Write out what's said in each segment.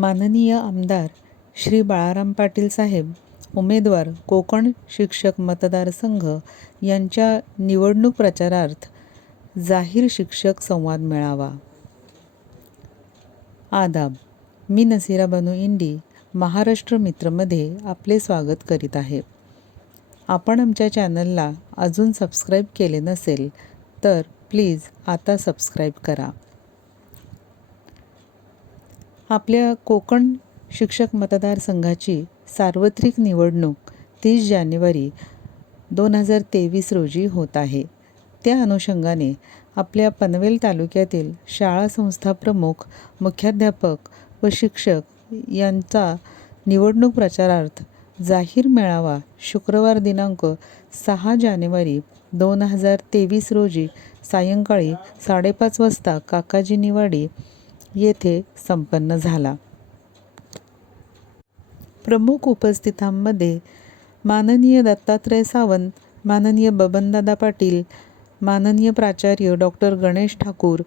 माननीय आमदार श्री बाळाराम पाटील साहेब, उमेदवार कोकण शिक्षक मतदारसंघ यांच्या निवडणूक प्रचारार्थ जाहीर शिक्षक संवाद मेळावा. आदाब, मी नसीरा बनू इंडी महाराष्ट्र मित्रमध्ये आपले स्वागत करीत आहे. आपण आमच्या चॅनलला अजून सबस्क्राईब केले नसेल तर प्लीज आता सबस्क्राईब करा. आपल्या कोकण शिक्षक मतदारसंघाची सार्वत्रिक निवडणूक 30 जानेवारी 2023 रोजी होत आहे. त्या अनुषंगाने आपल्या पनवेल तालुक्यातील शाळा संस्था प्रमुख, मुख्याध्यापक व शिक्षक यांचा निवडणूक प्रचारार्थ जाहीर मेळावा शुक्रवार दिनांक 6 जानेवारी 2023 रोजी सायंकाळी 5:30 वाजता काकाजी निवाडी येथे संपन्न झाला. प्रमुख उपस्थितांमध्ये माननीय दत्तात्रय सावंत, माननीय बबनदादा पाटील, माननीय प्राचार्य डॉक्टर गणेश ठाकूर,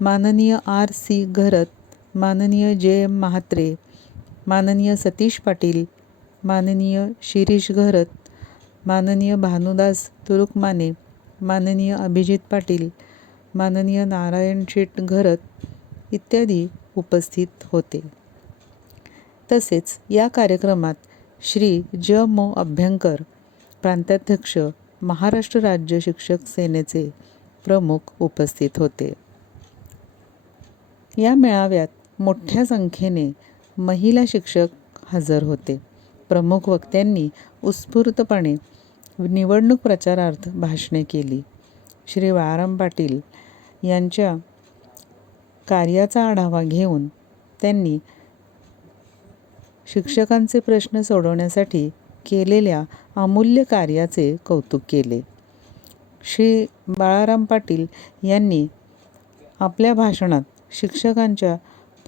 माननीय R.C. घरत, माननीय J.M. म्हात्रे, माननीय सतीश पाटील, माननीय शिरीष घरत, माननीय भानुदास तुरुकमाने, माननीय अभिजित पाटील, माननीय नारायण शेट घरत इत्यादी उपस्थित होते. तसेच या कार्यक्रमात श्री J.M. अभ्यंकर, प्रांताध्यक्ष, महाराष्ट्र राज्य शिक्षक सेनेचे प्रमुख उपस्थित होते. या मेळाव्यात मोठ्या संख्येने महिला शिक्षक हजर होते. प्रमुख वक्त्यांनी उत्स्फूर्तपणे निवडणूक प्रचारार्थ भाषणे केली. श्री बाळाराम पाटील यांच्या कार्याचा आढावा घेऊन त्यांनी शिक्षकांचे प्रश्न सोडवण्यासाठी केलेल्या अमूल्य कार्याचे कौतुक केले. श्री बाळाराम पाटील यांनी आपल्या भाषणात शिक्षकांच्या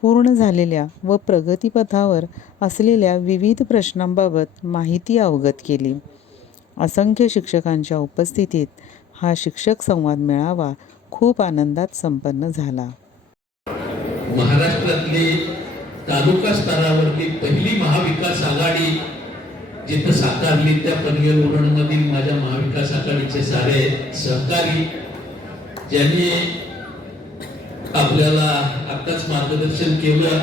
पूर्ण झालेल्या व प्रगतीपथावर असलेल्या विविध प्रश्नांबाबत माहिती अवगत केली. असंख्य शिक्षकांच्या उपस्थितीत हा शिक्षक संवाद मेळावा खूप आनंदात संपन्न झाला. महाराष्ट्रातली तालुका स्तरावरती पहिली महाविकास आघाडी जिथं साकारली त्या पनवेल उरणमधील माझ्या महाविकास आघाडीचे सारे सहकारी ज्यांनी आपल्याला आताच मार्गदर्शन केलं.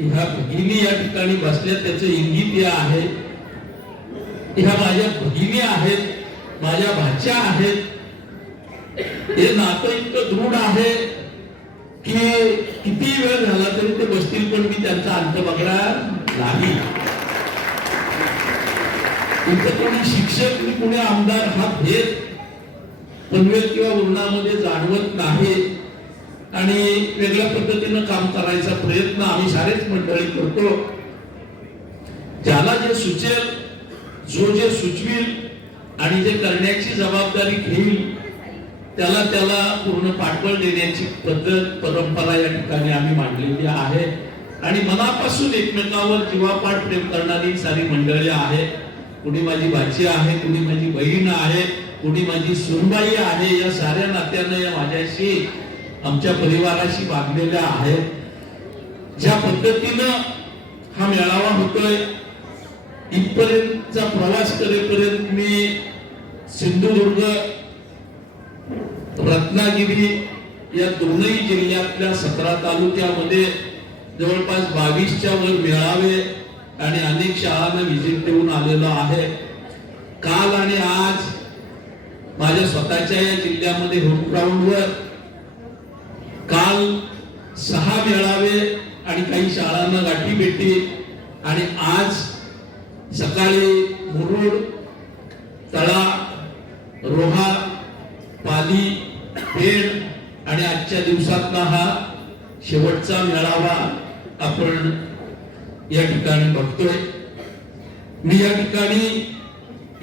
ह्या भगिनी या ठिकाणी बसल्या त्याचं इंगित हे आहे. ह्या माझ्या भगिनी आहेत, माझ्या भाच्या आहेत. हे नातं इतकं दृढ आहे की किती वेळ झाला तरी ते बसतील, पण मी त्यांचा अंत बघणार नाही. इथं कोणी शिक्षक आणि कोणी आमदार हा भेद पनवेल किंवा उरणामध्ये जाणवत नाही आणि वेगळ्या पद्धतीनं काम करायचा प्रयत्न आम्ही सारेच मंडळी करतो. ज्याला जे सुचेल, जो जे सुचविल आणि जे करण्याची जबाबदारी घेईल त्याला पूर्ण पाठबळ देण्याची पद्धत, परंपरा या ठिकाणी आम्ही मांडलेली आहे. आणि मनापासून एकमेकावर जीवापाड प्रेम करणारी सारी मंडळी आहे. कुणी माझी भाची आहे, कुणी माझी बहीण आहे, कुणी माझी सुनबाई आहे. या साऱ्या नात्यानं या माझ्याशी, आमच्या परिवाराशी वागलेल्या आहेत. ज्या पद्धतीनं हा मेळावा होतोय, इथपर्यंतचा प्रवास करेपर्यंत मी सिंधुदुर्ग, रत्नागिरी या दोनही जिल्ह्यातल्या 17 तालुक्यामध्ये जवळपास 22च्या वर मेळावे आणि अनेक शाळांना व्हिजिट देऊन आलेलो आहे. काल आणि आज माझ्या स्वतःच्या या जिल्ह्यामध्ये होम ग्राउंडवर काल 6 मेळावे आणि काही शाळांना गाठी भेटी आणि आज सकाळी मुरुड, तळा, रोहा, पाली, पेड आणि आजच्या दिवसातला हा शेवटचा मेळावा आपण या ठिकाणी बघतोय. मी या ठिकाणी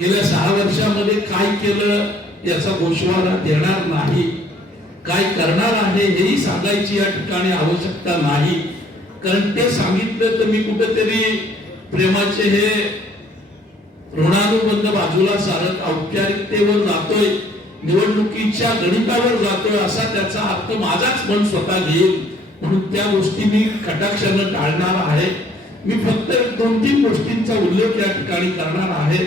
गेल्या 6 वर्षामध्ये काय केलं याचा गोषवारा देणार नाही. काय करणार आहे हेही सांगायची या ठिकाणी आवश्यकता नाही, कारण ते सांगितलं तर मी कुठेतरी प्रेमाचे हे ऋणानुबंध बाजूला सारत औपचारिकतेवर जातोय, निवडणुकीच्या गणितावर जातोय असा त्याचा अर्थ माझाच मन स्वतः घेईल. म्हणून त्या गोष्टी मी कटाक्षानं टाळणार आहे. मी फक्त 2-3 गोष्टींचा उल्लेख या ठिकाणी करणार आहे.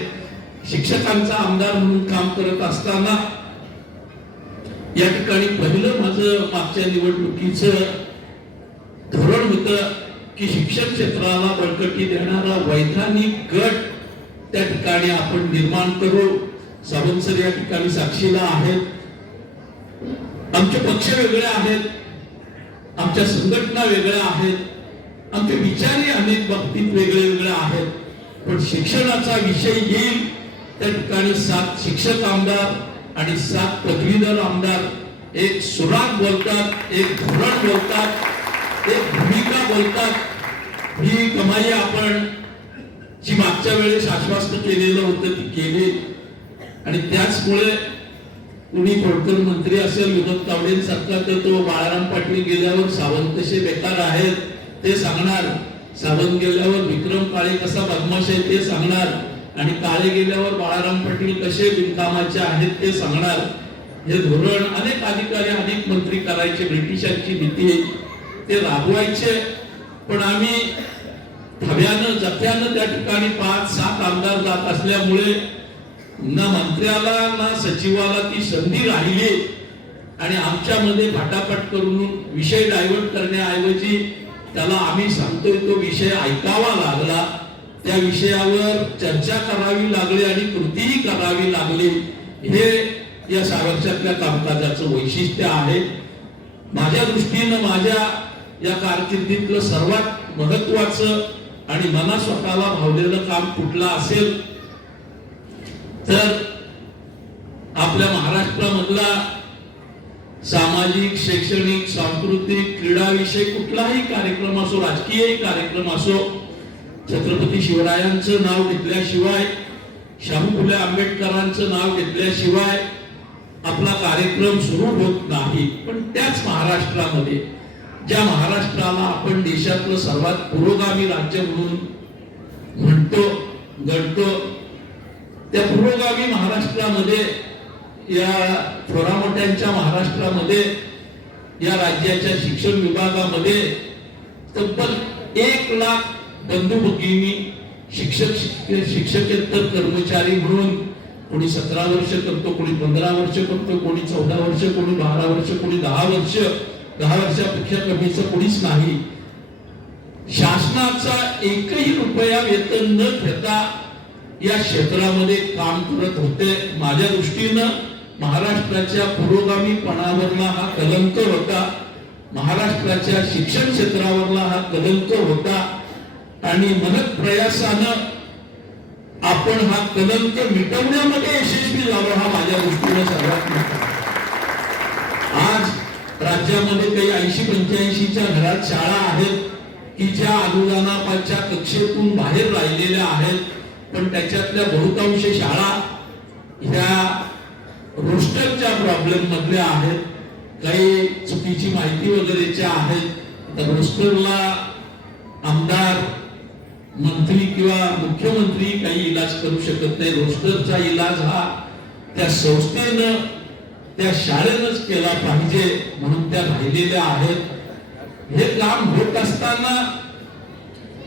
शिक्षकांचा आमदार म्हणून काम करत असताना या ठिकाणी पहिलं माझं मागच्या निवडणुकीचं धोरण होतं की शिक्षण क्षेत्राला बळकटी देणारा वैधानिक गट त्या ठिकाणी आपण निर्माण करू. सावंत सर या ठिकाणी साक्षीला आहेत. आमचे पक्ष वेगळे आहेत, आमच्या संघटना वेगळ्या आहेत, आमचे विचारही अनेक बाबतीत वेगळे वेगळे आहेत, पण शिक्षणाचा विषय येईल त्या ठिकाणी 7 शिक्षक आमदार आणि 7 पदवीधर आमदार एक सुराग बोलतात, एक धोरण बोलतात, एक भूमिका बोलतात. ही कमाई आपण जी मागच्या वेळेस आश्वस्त केलेलं होतं ती केली. आणि त्याचमुळे कुणी खोडकर मंत्री असेल विनोद तावडेंसारखा तर तो बाळाराम पाटील गेल्यावर सावंत कसे बेकार आहेत ते सांगणार, सावंत गेल्यावर विक्रम काळे कसा बदमाश आहे ते सांगणार, आणि काळे गेल्यावर बाळाराम पाटील कसे बिनकामाचे आहेत ते सांगणार. हे धोरण अनेक अधिकारी अनेक मंत्री करायचे, ब्रिटिशांची नीती ते राबवायचे. पण आम्ही थव्यानं जथ्यानं त्या ठिकाणी 5-7 आमदार जात असल्यामुळे ना मंत्र्याला ना सचिवाला ती संधी राहिली. आणि आमच्यामध्ये फाटाफट करून विषय डायव्हर्ट करण्याऐवजी त्याला आम्ही सांगतोय तो विषय ऐकावा लागला, त्या विषयावर चर्चा करावी लागली आणि कृतीही करावी लागली. हे या 6 वर्षातल्या कामकाजाचं वैशिष्ट्य आहे. माझ्या दृष्टीनं माझ्या या कारकिर्दीतलं सर्वात महत्वाचं आणि मना स्वतःला भावलेलं काम कुठलं असेल तर आपल्या महाराष्ट्रामधला सामाजिक, शैक्षणिक, सांस्कृतिक, क्रीडा विषय कुठलाही कार्यक्रम असो, राजकीय कार्यक्रम असो, छत्रपती शिवरायांचं नाव घेतल्याशिवाय, शाहू फुले आंबेडकरांचं नाव घेतल्याशिवाय आपला कार्यक्रम सुरू होत नाही. पण त्याच महाराष्ट्रामध्ये, ज्या महाराष्ट्राला आपण देशातलं सर्वात पुरोगामी राज्य म्हणून म्हणतो, गणतो, त्या पुरोगामी महाराष्ट्रामध्ये, या थोरामोठ्यांच्या महाराष्ट्रामध्ये, या राज्याच्या शिक्षण विभागामध्ये तब्बल 1 लाख बंधू भगिनी शिक्षकेतर कर्मचारी म्हणून कोणी 17 वर्ष करतो, कोणी 15 वर्ष करतो, कोणी 14 वर्ष, कोणी 12 वर्ष, कोणी 10 वर्ष, 10 वर्षापेक्षा कमीचं कोणीच नाही. शासनाचा 1ही रुपया वेतन न घेता या क्षेत्रामध्ये काम करत होते. माझ्या दृष्टीनं महाराष्ट्राच्या पुरोगामीपणावरला हा कलंक होता, महाराष्ट्राच्या शिक्षण क्षेत्रावरला हा कलंक होता. आणि मनत प्रयासानं आपण हा कलंक मिटवण्यामध्ये यशस्वी झालो, हा माझ्या दृष्टीनं सर्वात मोठा. आज राज्यामध्ये काही 80-85च्या घरात शाळा आहेत की ज्या अनुदानाच्या कक्षेतून बाहेर राहिलेल्या आहेत, पण त्याच्यातल्या बहुतांश शाळा ह्या रोस्टरच्या प्रॉब्लेम मधल्या आहेत, काही चुकीची माहिती वगैरेच्या आहेत. तर रोस्टरला आमदार, मंत्री किंवा मुख्यमंत्री काही इलाज करू शकत नाही. रोस्टरचा इलाज हा त्या संस्थेनं, त्या शाळेनंच केला पाहिजे, म्हणून त्या राहिलेल्या आहेत. हे काम होत असताना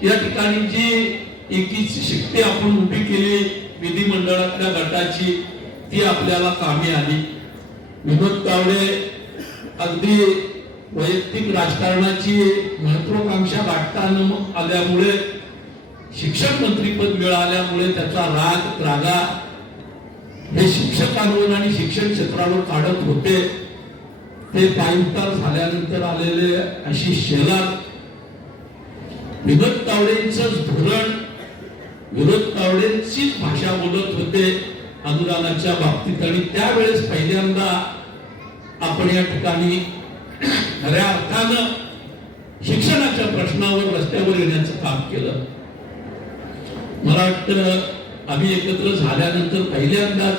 या ठिकाणी जी एकीची शिकते आपण उभी केली विधिमंडळातल्या गटाची, ती आपल्याला कामी आली. विनोद तावडे अगदी वैयक्तिक राजकारणाची महत्वाकांक्षा गाठताना आल्यामुळे, शिक्षण मंत्रीपद मिळाल्यामुळे त्याचा राग रागा हे शिक्षकांवर आणि शिक्षण क्षेत्रावर काढत होते. ते पायउतार झाल्यानंतर आलेले आशिष शेलार विनोद तावडेंचंच धोरण, विनोद तावडेंचीच भाषा बोलत होते अनुदानाच्या बाबतीत. आणि त्यावेळेस पहिल्यांदा आपण या ठिकाणी खऱ्या अर्थानं शिक्षणाच्या प्रश्नावर रस्त्यावर येण्याचं काम केलं. मला वाटतं आम्ही एकत्र झाल्यानंतर पहिल्यांदाच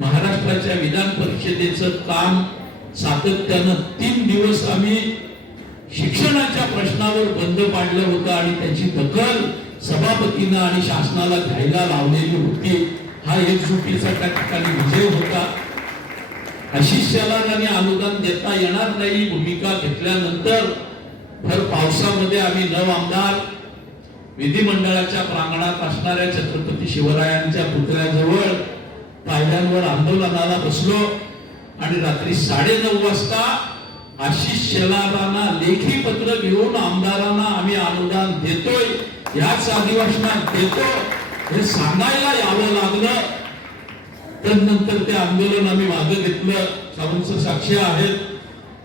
महाराष्ट्राच्या विधान परिषदेचं काम सातत्यानं 3 दिवस आम्ही शिक्षणाच्या प्रश्नावर बंद पाडलं होतं आणि त्याची दखल सभापतीनं आणि शासनाला घ्यायला लावलेली होती. हा एकजुटीचा त्या ठिकाणी विजय होता. आशिष शेलारांनी अनुदान देता येणार नाही भूमिका घेतल्यानंतर भर पावसामध्ये आम्ही 9 आमदार विधिमंडळाच्या प्रांगणात असणाऱ्या छत्रपती शिवरायांच्या पुतळ्याजवळ पायऱ्यांवर आंदोलनाला बसलो आणि रात्री 9:30 वाजता आशिष शेलारांना लेखी पत्र घेऊन आमदारांना आम्ही अनुदान देतोय, याच अधिवेशनात देतो हे सांगायला यावं लागलं. त्यानंतर ते आंदोलन आम्ही मागे घेतलं. सावंत साक्षी आहेत.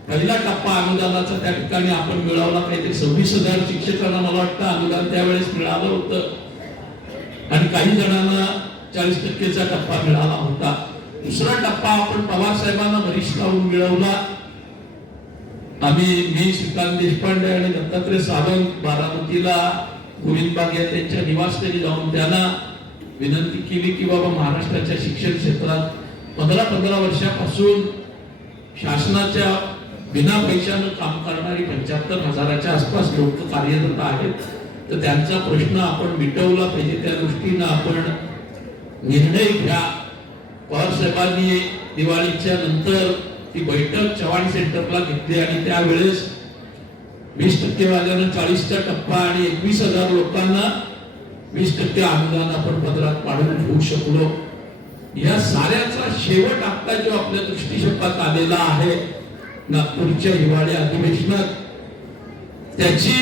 पहिला टप्पा अनुदानाचा त्या ठिकाणी आपण मिळवला, काहीतरी 26,000 शिक्षकांना मला वाटतं अनुदान त्यावेळेस मिळालं होतं आणि काही जणांना 40% टप्पा मिळाला होता. दुसरा टप्पा आपण पवार साहेबांना वरिष्ठांहून मिळवला. मी श्रीकांत देशपांडे आणि दत्तात्रय सावंत बारामतीला गोविंदबाग या त्यांच्या निवासस्थानी जाऊन त्यांना विनंती केली की बाबा महाराष्ट्राच्या शिक्षण क्षेत्रात 15 वर्षापासून शासनाच्या बिना पैशानं काम करणारी 75,000च्या आसपास लोक कार्यरत आहेत, तर त्यांचा प्रश्न आपण मिटवला पाहिजे. त्या दृष्टीनं आपण निर्णय घ्या. पवार साहेबांनी दिवाळीच्या नंतर ती बैठक चव्हाण सेंटरला घेतली आणि त्यावेळेस 20% वाल्यानं 40चा टप्पा आणि 21,000 लोकांना 20% अनुदान आपण पदरात पाडून घेऊ शकलो. या साऱ्याचा शेवट आता जो आपल्या दृष्टिक्षेपात आलेला आहे नागपूरच्या हिवाळी अधिवेशनात, त्याची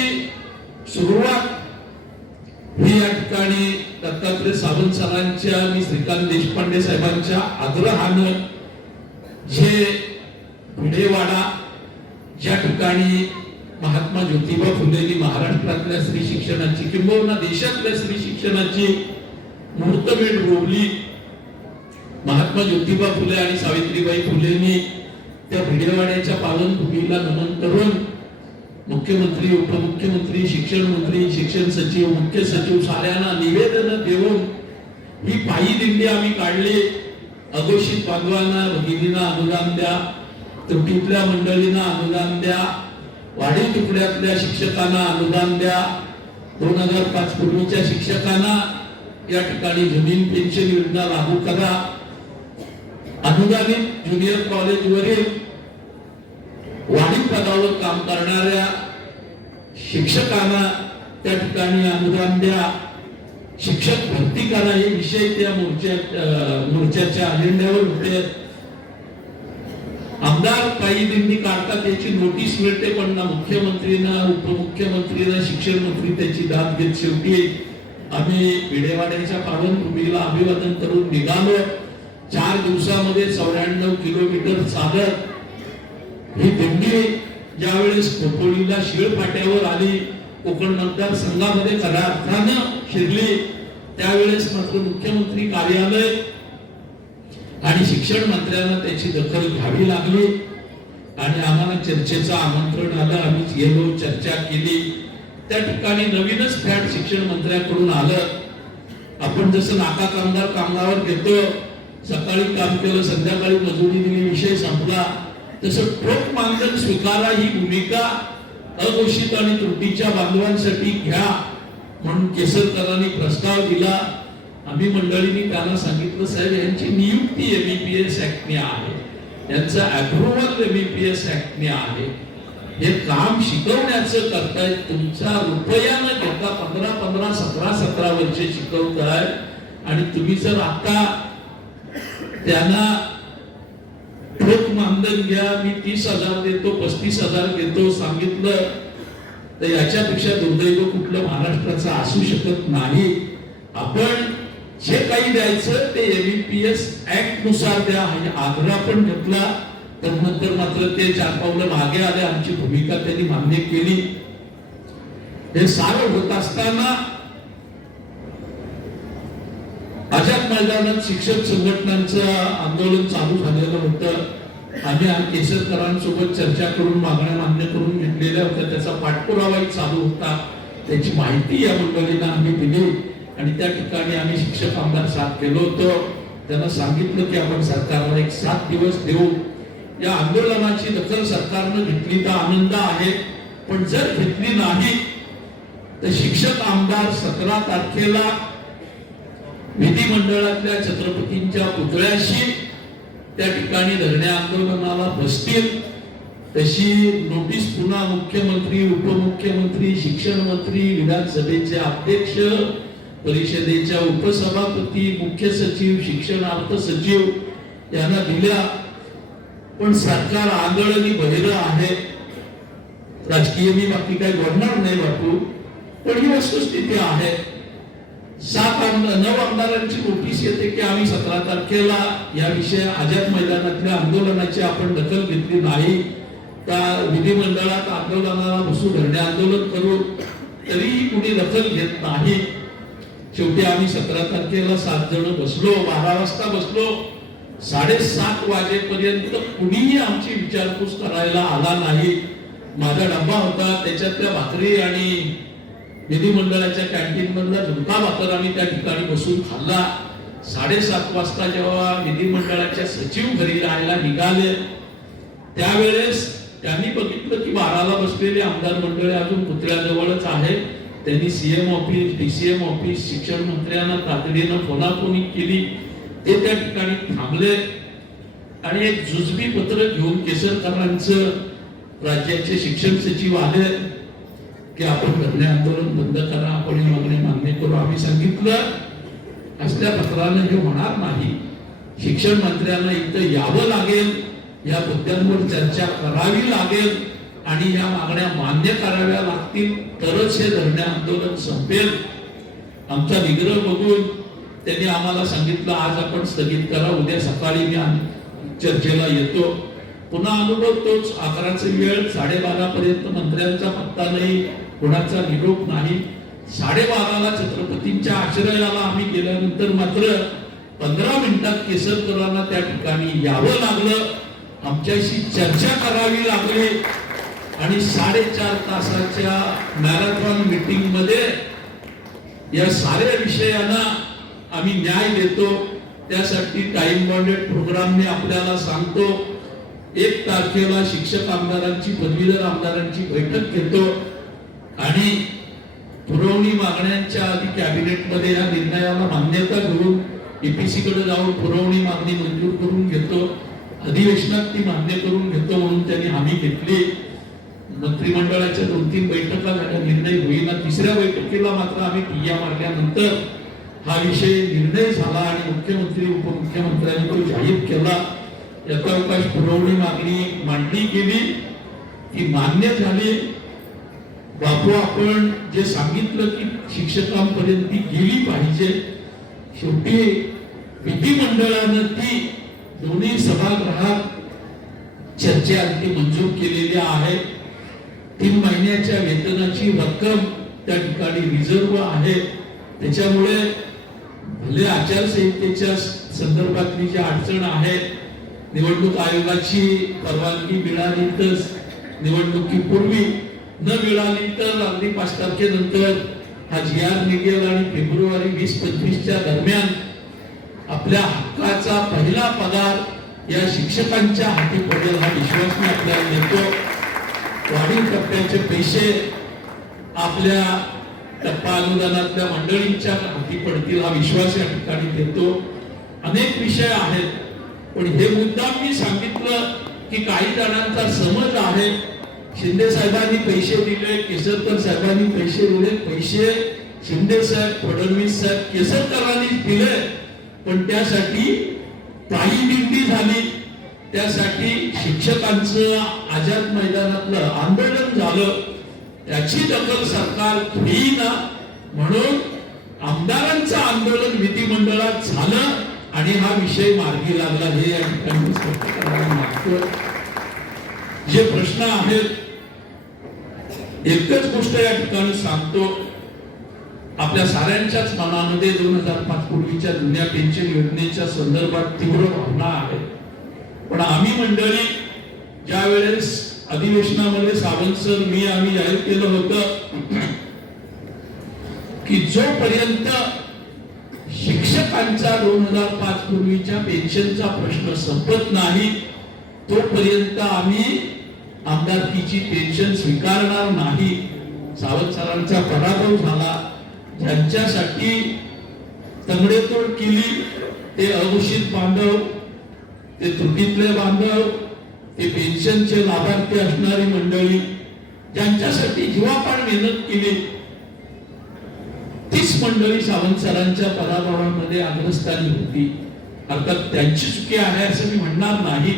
सुरुवात ही या ठिकाणी दत्तात्रय सावंत सरांच्या आणि श्रीकांत देशपांडे साहेबांच्या आग्रहानं जे भिडेवाडा ज्या ठिकाणी महात्मा ज्योतिबा फुलेंनी महाराष्ट्रातल्या स्त्री शिक्षणाची किंबहुना देशातल्या स्त्री शिक्षणाची मुहूर्तमेढ रोवली, महात्मा ज्योतिबा फुले आणि सावित्रीबाई फुलेंनी त्या भिडेवाड्याच्या पावनभूमीला नमन करून मुख्यमंत्री, उपमुख्यमंत्री, शिक्षण मंत्री, शिक्षण सचिव, मुख्य सचिव साऱ्यांना निवेदन देऊन ही पायी दिंडी आम्ही काढली. अघोषित बांधवांना, भगिनींना अनुदान द्या, त्रुटीतल्या मंडळींना अनुदान द्या, वाढीव तुकड्यातल्या शिक्षकांना अनुदान द्या, 2005 पूर्वीच्या शिक्षकांना या ठिकाणी जमीन पेन्शन योजना लागू करा, अनुदानित ज्युनियर कॉलेजवरील वाढीव पदावर काम करणाऱ्या शिक्षकांना त्या ठिकाणी अनुदान द्या, शिक्षक भरती करा, हे विषय त्या मोर्चाच्या अजेंड्यावर होते. आमदार पायी दिंडी काढतात याची नोटीस मिळते, पण ना मुख्यमंत्रीना, उपमुख्यमंत्रीना, शिक्षण मंत्री त्याची दाद घेत शेवटी आम्ही भिडेवाड्याच्या पावनभूमीला अभिवादन करून निघालो. 4 दिवसामध्ये 94 किलोमीटर चालत ही दिंडी ज्यावेळेस खोपोलीला शिळफाट्यावर आली, कोकण मतदारसंघामध्ये खऱ्या अर्थानं शिरली, त्यावेळेस मात्र मुख्यमंत्री कार्यालय आणि शिक्षण मंत्र्यांना त्याची दखल घ्यावी लागली आणि आम्हाला चर्चेचं आमंत्रण आलं. आम्ही गेलो, चर्चा केली. त्या ठिकाणी नवीनच फॅट शिक्षण मंत्र्यांकडून आलं. आपण जसं नाका कामगार कामावर घेतो, सकाळी काम केलं, संध्याकाळी मजुरी दिली, विषय संपला, तसं ठोक मानधन स्वीकारा ही भूमिका अघोषित आणि त्रुटीच्या बांधवांसाठी घ्या म्हणून केसरकरांनी प्रस्ताव दिला. आम्ही मंडळींनी त्यांना सांगितलं, साहेब यांची नियुक्ती एमईपीएस ऍक्टने आहे, यांचं अप्रुव्हल एमईपीएस ऍक्टने आहे, हे काम शिकवण्याचं करतायत, तुमचा रुपयानं घेता 15, 17 वर्षे शिकवताय आणि तुम्ही जर आता त्यांना ठोक मानधन घ्या, मी 30,000 देतो, 35,000 देतो सांगितलं, तर याच्यापेक्षा दुर्दैव कुठलं महाराष्ट्राचं असू शकत नाही. आपण जे काही द्यायचं ते एमईपीएस ऍक्ट नुसार द्या हा आग्रह पण घेतला. तर नंतर मात्र ते 4 पावलं मागे आले, आमची भूमिका त्यांनी मान्य केली. हे सारं होत असताना आझाद मैदानात शिक्षक संघटनांचं आंदोलन चालू झालेलं होतं. आम्ही केसरकरांसोबत चर्चा करून मागण्या मान्य करून घेतलेल्या होत्या, त्याचा पाठपुरावा चालू होता, त्याची माहिती या मंडळींना आम्ही दिली आणि त्या ठिकाणी आम्ही शिक्षक आमदार साथ केलो होतो. त्यांना सांगितलं की आपण सरकारला एक 7 दिवस देऊ. या आंदोलनाची दखल सरकारनं घेतली तर आनंद आहे, पण जर घेतली नाही तर शिक्षक आमदार 17 तारखेला विधिमंडळातल्या छत्रपतींच्या पुतळ्याशी त्या ठिकाणी धरणे आंदोलनाला बसतील तशी नोटीस पुन्हा मुख्यमंत्री, उपमुख्यमंत्री, शिक्षण मंत्री, विधानसभेचे अध्यक्ष, परिषदेच्या उपसभापती, मुख्य सचिव, शिक्षण अर्थ सचिव यांना दिल्या. पण सरकार आंधळ आणि बहिर आहे. राजकीय मी बाकी काही बोलणार नाही बापू, पण ही वस्तुस्थिती आहे. 9 आमदारांची नोटीस येते की आम्ही 17 तारखेला या विषय आझाद मैदानातल्या आंदोलनाची आपण दखल घेतली नाही, त्या विधिमंडळात आंदोलनाला बसू, धरणे आंदोलन करू, तरीही कुणी दखल घेत नाही. शेवटी आम्ही 17 तारखेला 7 जण बसलो, 12 वाजता बसलो. 7:30 वाजेपर्यंत कुणीही आमची विचारपूस करायला आला नाही. माझा डब्बा होता, त्याच्यातल्या भाकरी आणि विधिमंडळाच्या कॅन्टीन मधला झुणका भाकर आम्ही त्या ठिकाणी बसून खाल्ला. 7:30 वाजता जेव्हा विधिमंडळाच्या सचिव घरी राहायला निघाले, त्यावेळेस त्यांनी बघितलं की 12ला बसलेले आमदार मंडळी अजून पुतळ्याजवळच आहे. त्यांनी सीएम ऑफिस, डीसीएम ऑफिस, शिक्षण मंत्र्यांना तातडीनं फोनाफोनी केली. ते त्या ठिकाणी थांबले आणि एक जुजबी पत्र घेऊन केसरकरांचं राज्याचे शिक्षण सचिव आले की आपण धरणे आंदोलन बंद करा, आपण ही मागणी मान्य करू. आम्ही सांगितलं असल्या पत्रानं हे होणार नाही. शिक्षण मंत्र्यांना इथं यावं लागेल, या मुद्द्यांवर चर्चा करावी लागेल आणि या मागण्या मान्य कराव्या लागतील, तरच हे धरणे आंदोलन संपेल. आमचा निग्रह बघून त्यांनी आम्हाला सांगितलं आज आपण स्थगित करा, उद्या सकाळी मी चर्चेला येतो. पुन्हा अनुभव तोच. 11ची वेळ, 12:30 पर्यंत मंत्र्यांचा पत्ता नाही, कोणाचा निरोप नाही. 12:30ला छत्रपतींच्या आश्रयाला आम्ही गेल्यानंतर मात्र 15 मिनिटात केसरकरांना त्या ठिकाणी यावं लागलं, आमच्याशी चर्चा करावी लागली आणि 4.5 तासाच्या मॅरेथॉन मीटिंग मध्ये या साऱ्या विषयांना आम्ही न्याय देतो. त्यासाठी टाइम बॉन्डेड प्रोग्राम मी आपल्याला सांगतो. 1 तारखेला शिक्षक आमदारांची, पदवीधर आमदारांची बैठक घेतो आणि पुरवणी मागण्यांच्या आधी कॅबिनेटमध्ये या निर्णयाला मान्यता घेऊन एपीसी कडे जाऊन पुरवणी मागणी मंजूर करून घेतो. अधिवेशनात ती मान्य करून घेतो म्हणून त्यांनी हमी घेतली. मंत्रिमंडळाच्या 2-3 बैठका झाल्या, निर्णय होईना. 3ऱ्या बैठकीला मात्र आम्ही ठिय्या मारल्यानंतर हा विषय निर्णय झाला आणि मुख्यमंत्री, उपमुख्यमंत्र्यांनी तो जाहीर केला. यथावकाश पुरवणी मागणी मांडली गेली, ती मान्य झाली. बापू, आपण जे सांगितलं की शिक्षकांपर्यंत ती गेली पाहिजे, शेवटी विधिमंडळानं ती दोन्ही सभागृहात चर्चेअंती मंजूर केलेली आहे. 3 महिन्याच्या वेतनाची रक्कम त्या ठिकाणी रिझर्व आहे. त्याच्यामुळे भले आचारसंहितेच्या संदर्भातली जी अडचण आहे, निवडणूक आयोगाची परवानगी मिळाली तर निवडणुकीपूर्वी, न मिळाली तर अगदी 5 तारखेनंतर हा GR निघेल आणि फेब्रुवारी 20-25च्या दरम्यान आपल्या हक्काचा पहिला पगार या शिक्षकांच्या हाती पडेल हा विश्वास मी आपल्याला देतो. वाढीव टप्प्याचे पैसे आपल्या टप्पा अनुदानातल्या मंडळींच्या हाती पडतील हा विश्वास या ठिकाणी देतो. अनेक विषय आहेत, पण हे मुद्दा मी सांगितलं की काही जणांचा समज आहे शिंदे साहेबांनी पैसे दिले, केसरकर साहेबांनी पैसे दिले. पैसे शिंदे साहेब, फडणवीस साहेब, केसरकरांनी दिले, पण त्यासाठी पायी दिंडी झाली, त्यासाठी शिक्षकांचं आझाद मैदानातलं आंदोलन झालं, त्याची दखल सरकार घेईना. म्हणून आमदारांचं आंदोलन विधिमंडळात झालं आणि हा विषय मार्गी लागला. हे या ठिकाणी स्पष्ट करायला मागतो. जे प्रश्न आहेत, एकच गोष्ट या ठिकाणी सांगतो, आपल्या साऱ्यांच्याच मनामध्ये 2005 पूर्वीच्या जुन्या पेन्शन योजनेच्या संदर्भात तीव्र भावना आहे. पण आम्ही मंडळी ज्या वेळेस अधिवेशनामध्ये सावंत सर, मी, आम्ही जाहीर केलं होतं की जोपर्यंत शिक्षकांचा 2005 पूर्वीच्या पेन्शनचा प्रश्न संपत नाही तोपर्यंत आम्ही आमदारकीची पेन्शन स्वीकारणार नाही. सावंत सरांचा पराभव झाला. ज्यांच्यासाठी तंगडेतोड केली ते अघोषित बांधव, ते त्रुटीतले बांधव, ते पेन्शनचे लाभार्थी असणारी मंडळी ज्यांच्यासाठी जीवापाड मेहनत केली, तीच मंडळी सावंत सरांच्या पराभवामध्ये अग्रस्थानी होती. अर्थात त्यांची चुकी आहे असं मी म्हणणार नाही.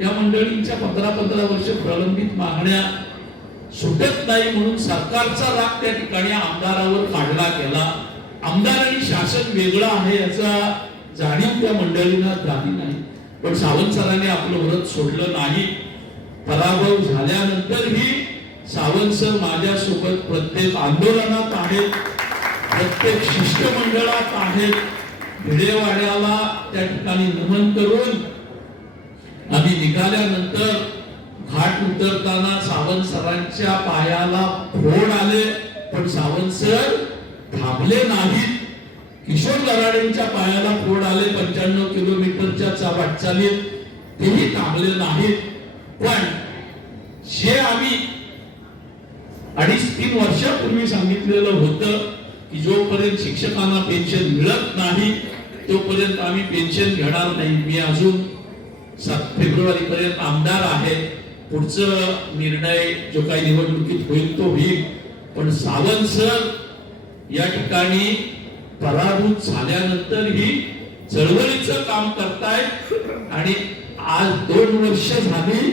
या मंडळींच्या 15 वर्ष प्रलंबित मागण्या सुटत नाही म्हणून सरकारचा राग त्या ठिकाणी आमदारावर काढला गेला. आमदार आणि शासन वेगळं आहे याचा जाणीव त्या मंडळींना झाली नाही. पण सावंत सरांनी आपलं व्रत सोडलं नाही. पराभव झाल्यानंतरही सावंत सर माझ्यासोबत प्रत्येक आंदोलनात आहेत, प्रत्येक शिष्टमंडळात आहेत. भिडेवाड्याला त्या ठिकाणी नमन करून आम्ही निघाल्यानंतर घाट उतरताना सावंत सरांच्या पायाला फोड आले, पण सावंत सर थांबले नाहीत. किशोर दराडेंच्या पायाला फोड आले 95 किलोमीटरच्या वाटचालीत, तेही थांबले नाहीत. पण जे आम्ही 2.5-3 वर्षापूर्वी सांगितलेलं होतं की जोपर्यंत शिक्षकांना पेन्शन मिळत नाही तोपर्यंत आम्ही पेन्शन घेणार नाही. मी अजून 7 फेब्रुवारी पर्यंत आमदार आहे. पुढचं निर्णय जो काही निवडणुकीत होईल तो होईल. पण सावंत सर या ठिकाणी पराभूत झाल्यानंतरही चळवळीचं काम करतायत आणि आज 2 वर्ष झाली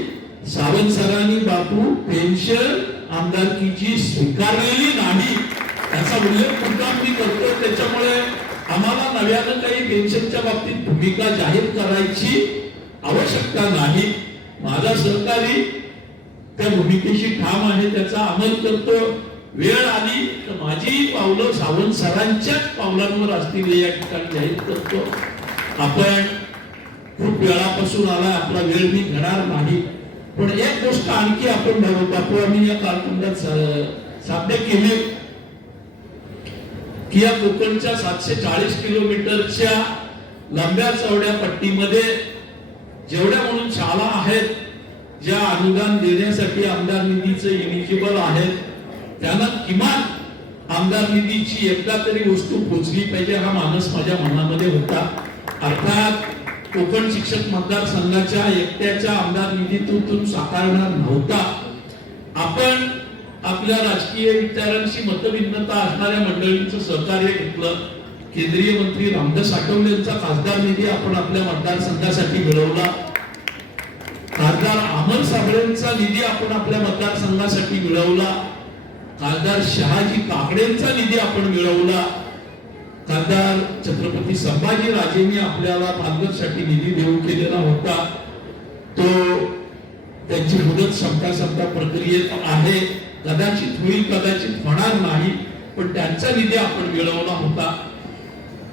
सावंत सरांनी बापू पेन्शन आमदारकीची स्वीकारलेली नाही. त्याचा उल्लेख मुद्दाम मी करतो. त्याच्यामुळे आम्हाला नव्यानं काही पेन्शनच्या बाबतीत भूमिका जाहीर करायची आवश्यकता नाही. माझा सहकारी त्या भूमिकेशी ठाम आहे, त्याचा अंमल करतो. वेळ आली तर माझी पावलं सावंत सरांच्याच पावलांवर असतील या ठिकाणी जाहीर करतो. आपण खूप वेळापासून आला, आपला वेळ मी घेणार नाही. पण एक गोष्ट आणखी आपण बापू आम्ही या कालखंडात साध्य केली की या कोकणच्या 740 किलोमीटरच्या लांब्या चौड्या पट्टीमध्ये जेवढ्या म्हणून शाळा आहेत ज्या अनुदान देण्यासाठी आमदार निधीचे एलिजिबल आहेत त्यांना किमान आमदार निधीची एकदा तरी वस्तू पोचली पाहिजे हा मानस माझ्या मनामध्ये होता. अर्थात कोकण शिक्षक मतदारसंघाच्या एकट्याच्या आमदार निधीतून साकारणार नव्हता. आपण आपल्या राजकीय विचारांशी मतभिन्नता असणाऱ्या मंडळींचं सहकार्य घेतलं. केंद्रीय मंत्री रामदास आठवलेंचा खासदार निधी आपण आपल्या मतदारसंघासाठी मिळवला. खासदार अमर साबळेंचा निधी आपण आपल्या मतदारसंघासाठी मिळवला. खासदार शहाजी काकडेंचा निधी आपण मिळवला. खासदार छत्रपती संभाजी राजेंनी आपल्याला पालघरसाठी निधी देऊ केलेला होता. तो त्यांची मुदत संपता प्रक्रियेत आहे. कदाचित होईल, कदाचित होणार नाही, पण त्यांचा निधी आपण मिळवला होता.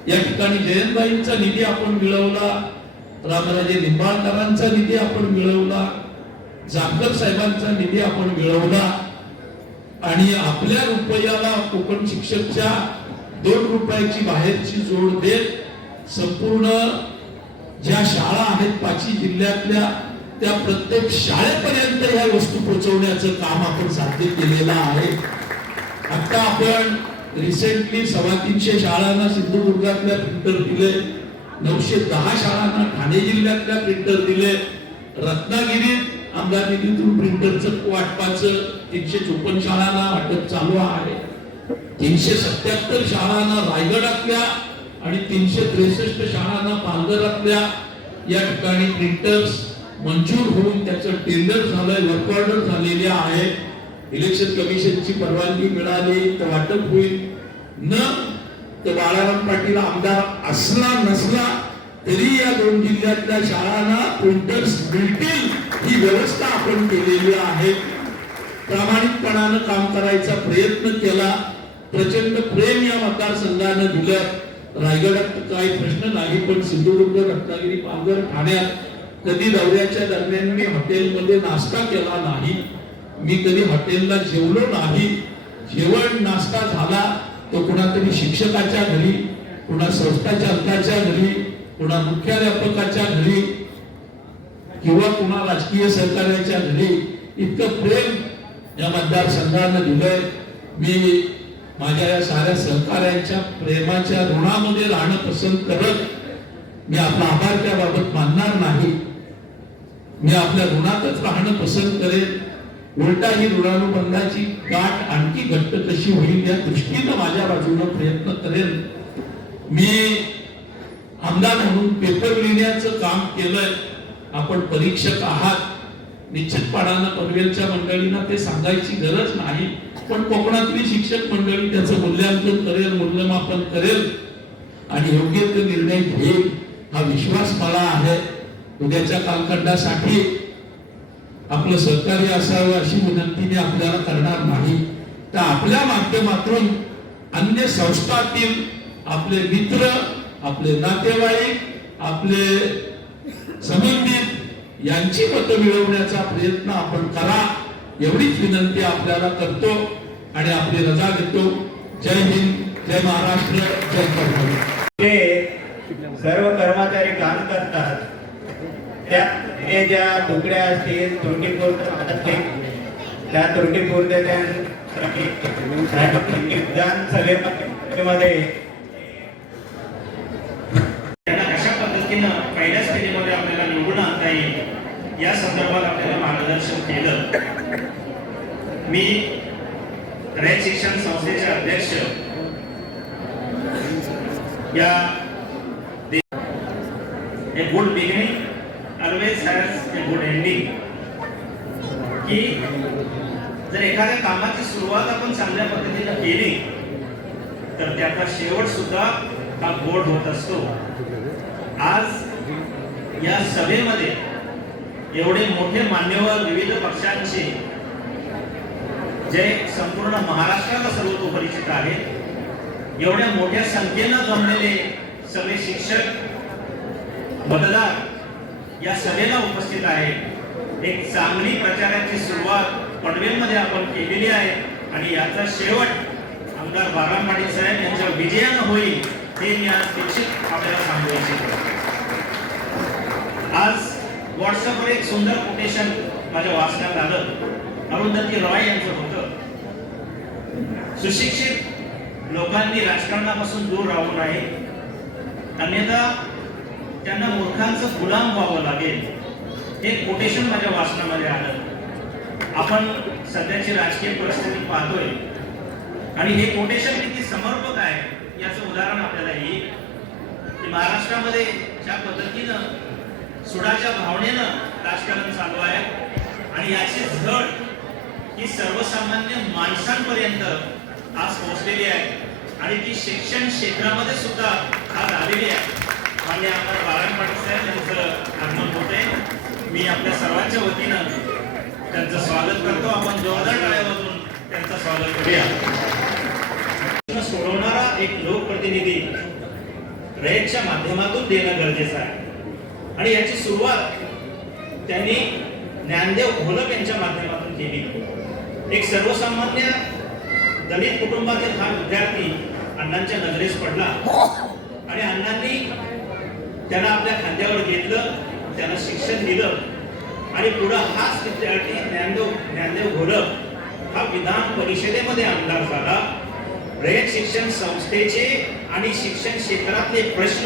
या ठिकाणी जयंतबाईंचा निधी आपण मिळवला. रामराजे निंबाळकरांचा निधी आपण मिळवला. जामकर साहेबांचा निधी आपण मिळवला. आणि आपल्या रुपयाला कोकण शिक्षकच्या 2 रुपयाची बाहेरची जोड देत संपूर्ण ज्या शाळा आहेत 5 जिल्ह्यातल्या त्या प्रत्येक शाळेपर्यंत ह्या वस्तू पोहोचवण्याचं काम आपण साध्य केलेलं आहे. आता आपण रिसेंटली 350 शाळांना सिंधुदुर्गातल्या प्रिंटर दिले, 910 शाळांना ठाणे जिल्ह्यातल्या प्रिंटर दिले. रत्नागिरीत आमदार निधीतून प्रिंटरचं वाटपाचं 354 शाळांना वाटप चालू आहे. 377 शाळांना रायगडातल्या आणि 363 शाळांना पालघरातल्या या ठिकाणी प्रिंटर्स मंजूर होऊन त्याचं टेंडर झालंय, वर्क ऑर्डर झालेली आहे. इलेक्शन कमिशनची परवानगी मिळाली तर वाटप होईल. न तर बाळाराम पाटील आमदार असला नसला तरी या 2 जिल्ह्यातल्या शाळांना प्रिंटर्स मिळतील ही व्यवस्था आपण केलेली आहे. प्रामाणिकपणानं काम करायचा प्रयत्न केला. प्रचंड प्रेम या मतदारसंघानं दिलं. रायगडात काही प्रश्न नाही, पण सिंधुदुर्ग, रत्नागिरी, पालघर, ठाण्यात कधी दौऱ्याच्या दरम्यान मी हॉटेलमध्ये नाश्ता केला नाही. मी कधी हॉटेलला जेवलो नाही. जेवण नाश्ता झाला तो कुणातरी शिक्षकाच्या घरी, कुणा संस्था चालकाच्या घरी, कुणा मुख्याध्यापकाच्या घरी किंवा कुणा राजकीय सहकार्याच्या घरी. इतकं प्रेम या मतदारसंघानं दिलंय. मी माझ्या या साऱ्या सहकार्यांच्या प्रेमाच्या ऋणामध्ये राहणं पसंत करत मी आपला आभार त्याबाबत मानणार नाही. मी आपल्या ऋणातच राहणं पसंत करेन. उलटा ही ऋणानुबंधाची गाठ आणखी घट्ट कशी होईल या दृष्टीनं माझ्या बाजूनं प्रयत्न करेन. मी आमदार म्हणून पेपर लिहिण्याचं काम केलंय. आपण परीक्षक आहात, निश्चितपणानं पनवेलच्या मंडळींना ते सांगायची गरज नाही, पण कोकणातली शिक्षक मंडळी त्याचं मूल्यांकन करेल, मूल्यमापन करेल आणि योग्य ते निर्णय घेईल हा विश्वास मला आहे. उद्याच्या कालखंडासाठी आपलं सहकार्य असावं अशी विनंती मी आपल्याला करणार नाही. तर आपल्या माध्यमातून अन्य संस्थातील आपले मित्र, आपले नातेवाईक, आपले संबंधित यांची मतं मिळवण्याचा प्रयत्न आपण करा एवढीच विनंती आपल्याला करतो आणि आपली रजा घेतो. जय हिंद, जय महाराष्ट्र, जय कर्नाटक. सर्व कर्मचारी काम करतात त्या हे ज्या तुकड्या असतील त्या त्रुटीपूर्ती विधानसभेमध्ये अशा पद्धतीनं पहिल्या स्टेजमध्ये आपल्याला निवडून आणता येईल या संदर्भात आपल्याला मार्गदर्शन केलं. मी रयत शिक्षण संस्थेचे अध्यक्ष या A good beginning always has a good ending. की जर एखाद्या कामाची सुरुवात आपण चांगल्या पद्धतीने केली तर त्याचा शेवट सुद्धा हा गोड होत असतो. आज या सभेमध्ये एवढे मोठे मान्यवर विविध पक्षांचे जे संपूर्ण महाराष्ट्राला सर्वतोपरिचित आहेत, एवढ्या मोठ्या संख्येनं जमलेले सगळे शिक्षक मतदार या सभेला उपस्थित आहेत. एक चांगली प्रचाराची सुरुवात पनवेलमध्ये आपण केलेली आहे आणि याचा शेवट आमदार बाराम पाटील साहेब यांच्या विजयानं होईल हे मी आज निश्चित आपल्याला सांगू इच्छितो. आज व्हॉट्सअपवर एक सुंदर कोटेशन माझ्या वाचण्यात आलं. अरुंधती रॉय यांचं होतं, सुशिक्षित लोकांनी राजकारणापासून दूर राहू नये, अन्यथा त्यांना मूर्खांचं गुलाम व्हावं लागेल. हे कोटेशन माझ्या वाचनामध्ये आलं. आपण सध्याची राजकीय परिस्थिती पाहतोय आणि हे कोटेशन किती समर्पक आहे याचं उदाहरण आपल्याला येईल की महाराष्ट्रामध्ये ज्या पद्धतीनं सुडाच्या भावनेनं राजकारण चालू आहे आणि याची झड ही सर्वसामान्य माणसांपर्यंत आज पोहोचलेली आहे आणि ती शिक्षण क्षेत्रामध्ये सुद्धा आज आलेली आहे. मान्य आमदार बाराम पाटील साहेब यांचं आगमन होते. मी आपल्या सर्वांच्या वतीनं त्यांचं स्वागत करतो. आपण जोरदार टाळ्या वाजवून त्यांचं स्वागत करूया. सोडवणारा एक लोकप्रतिनिधी रयतच्या माध्यमातून देणं गरजेचं आहे आणि याची सुरुवात त्यांनी ज्ञानदेव घोलप यांच्या माध्यमातून केली. एक सर्वसामान्य दलित कुटुंबातील हा विद्यार्थी अण्णांच्या नजरेस पडला आणि अण्णांनी त्यांना आपल्या खांद्यावर घेतलं, त्यांना शिक्षण दिलं आणि पुढे हाच विद्यार्थी ज्ञानदेव घोलप हा विधान परिषदेमध्ये आमदार झाला. रयत शिक्षण संस्थेचे आणि शिक्षण क्षेत्रातले प्रश्न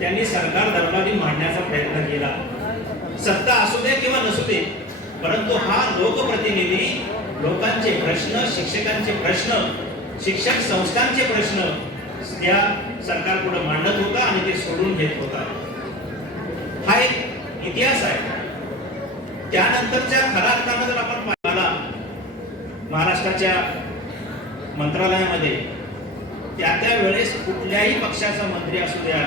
त्यांनी सरकार दरबारी मांडण्याचा प्रयत्न केला. सत्ता असू दे किंवा नसू दे, परंतु हा लोकप्रतिनिधी लोकांचे प्रश्न, शिक्षकांचे प्रश्न, शिक्षण संस्थांचे प्रश्न त्या सरकार पुढे मांडत होता आणि ते सोडून घेत होता. हा एक इतिहास आहे. त्यानंतरच्या खऱ्या अर्थानं जर आपण पाहिला महाराष्ट्राच्या मंत्रालयामध्ये त्या वेळेस कुठल्याही पक्षाचा मंत्री असू द्या,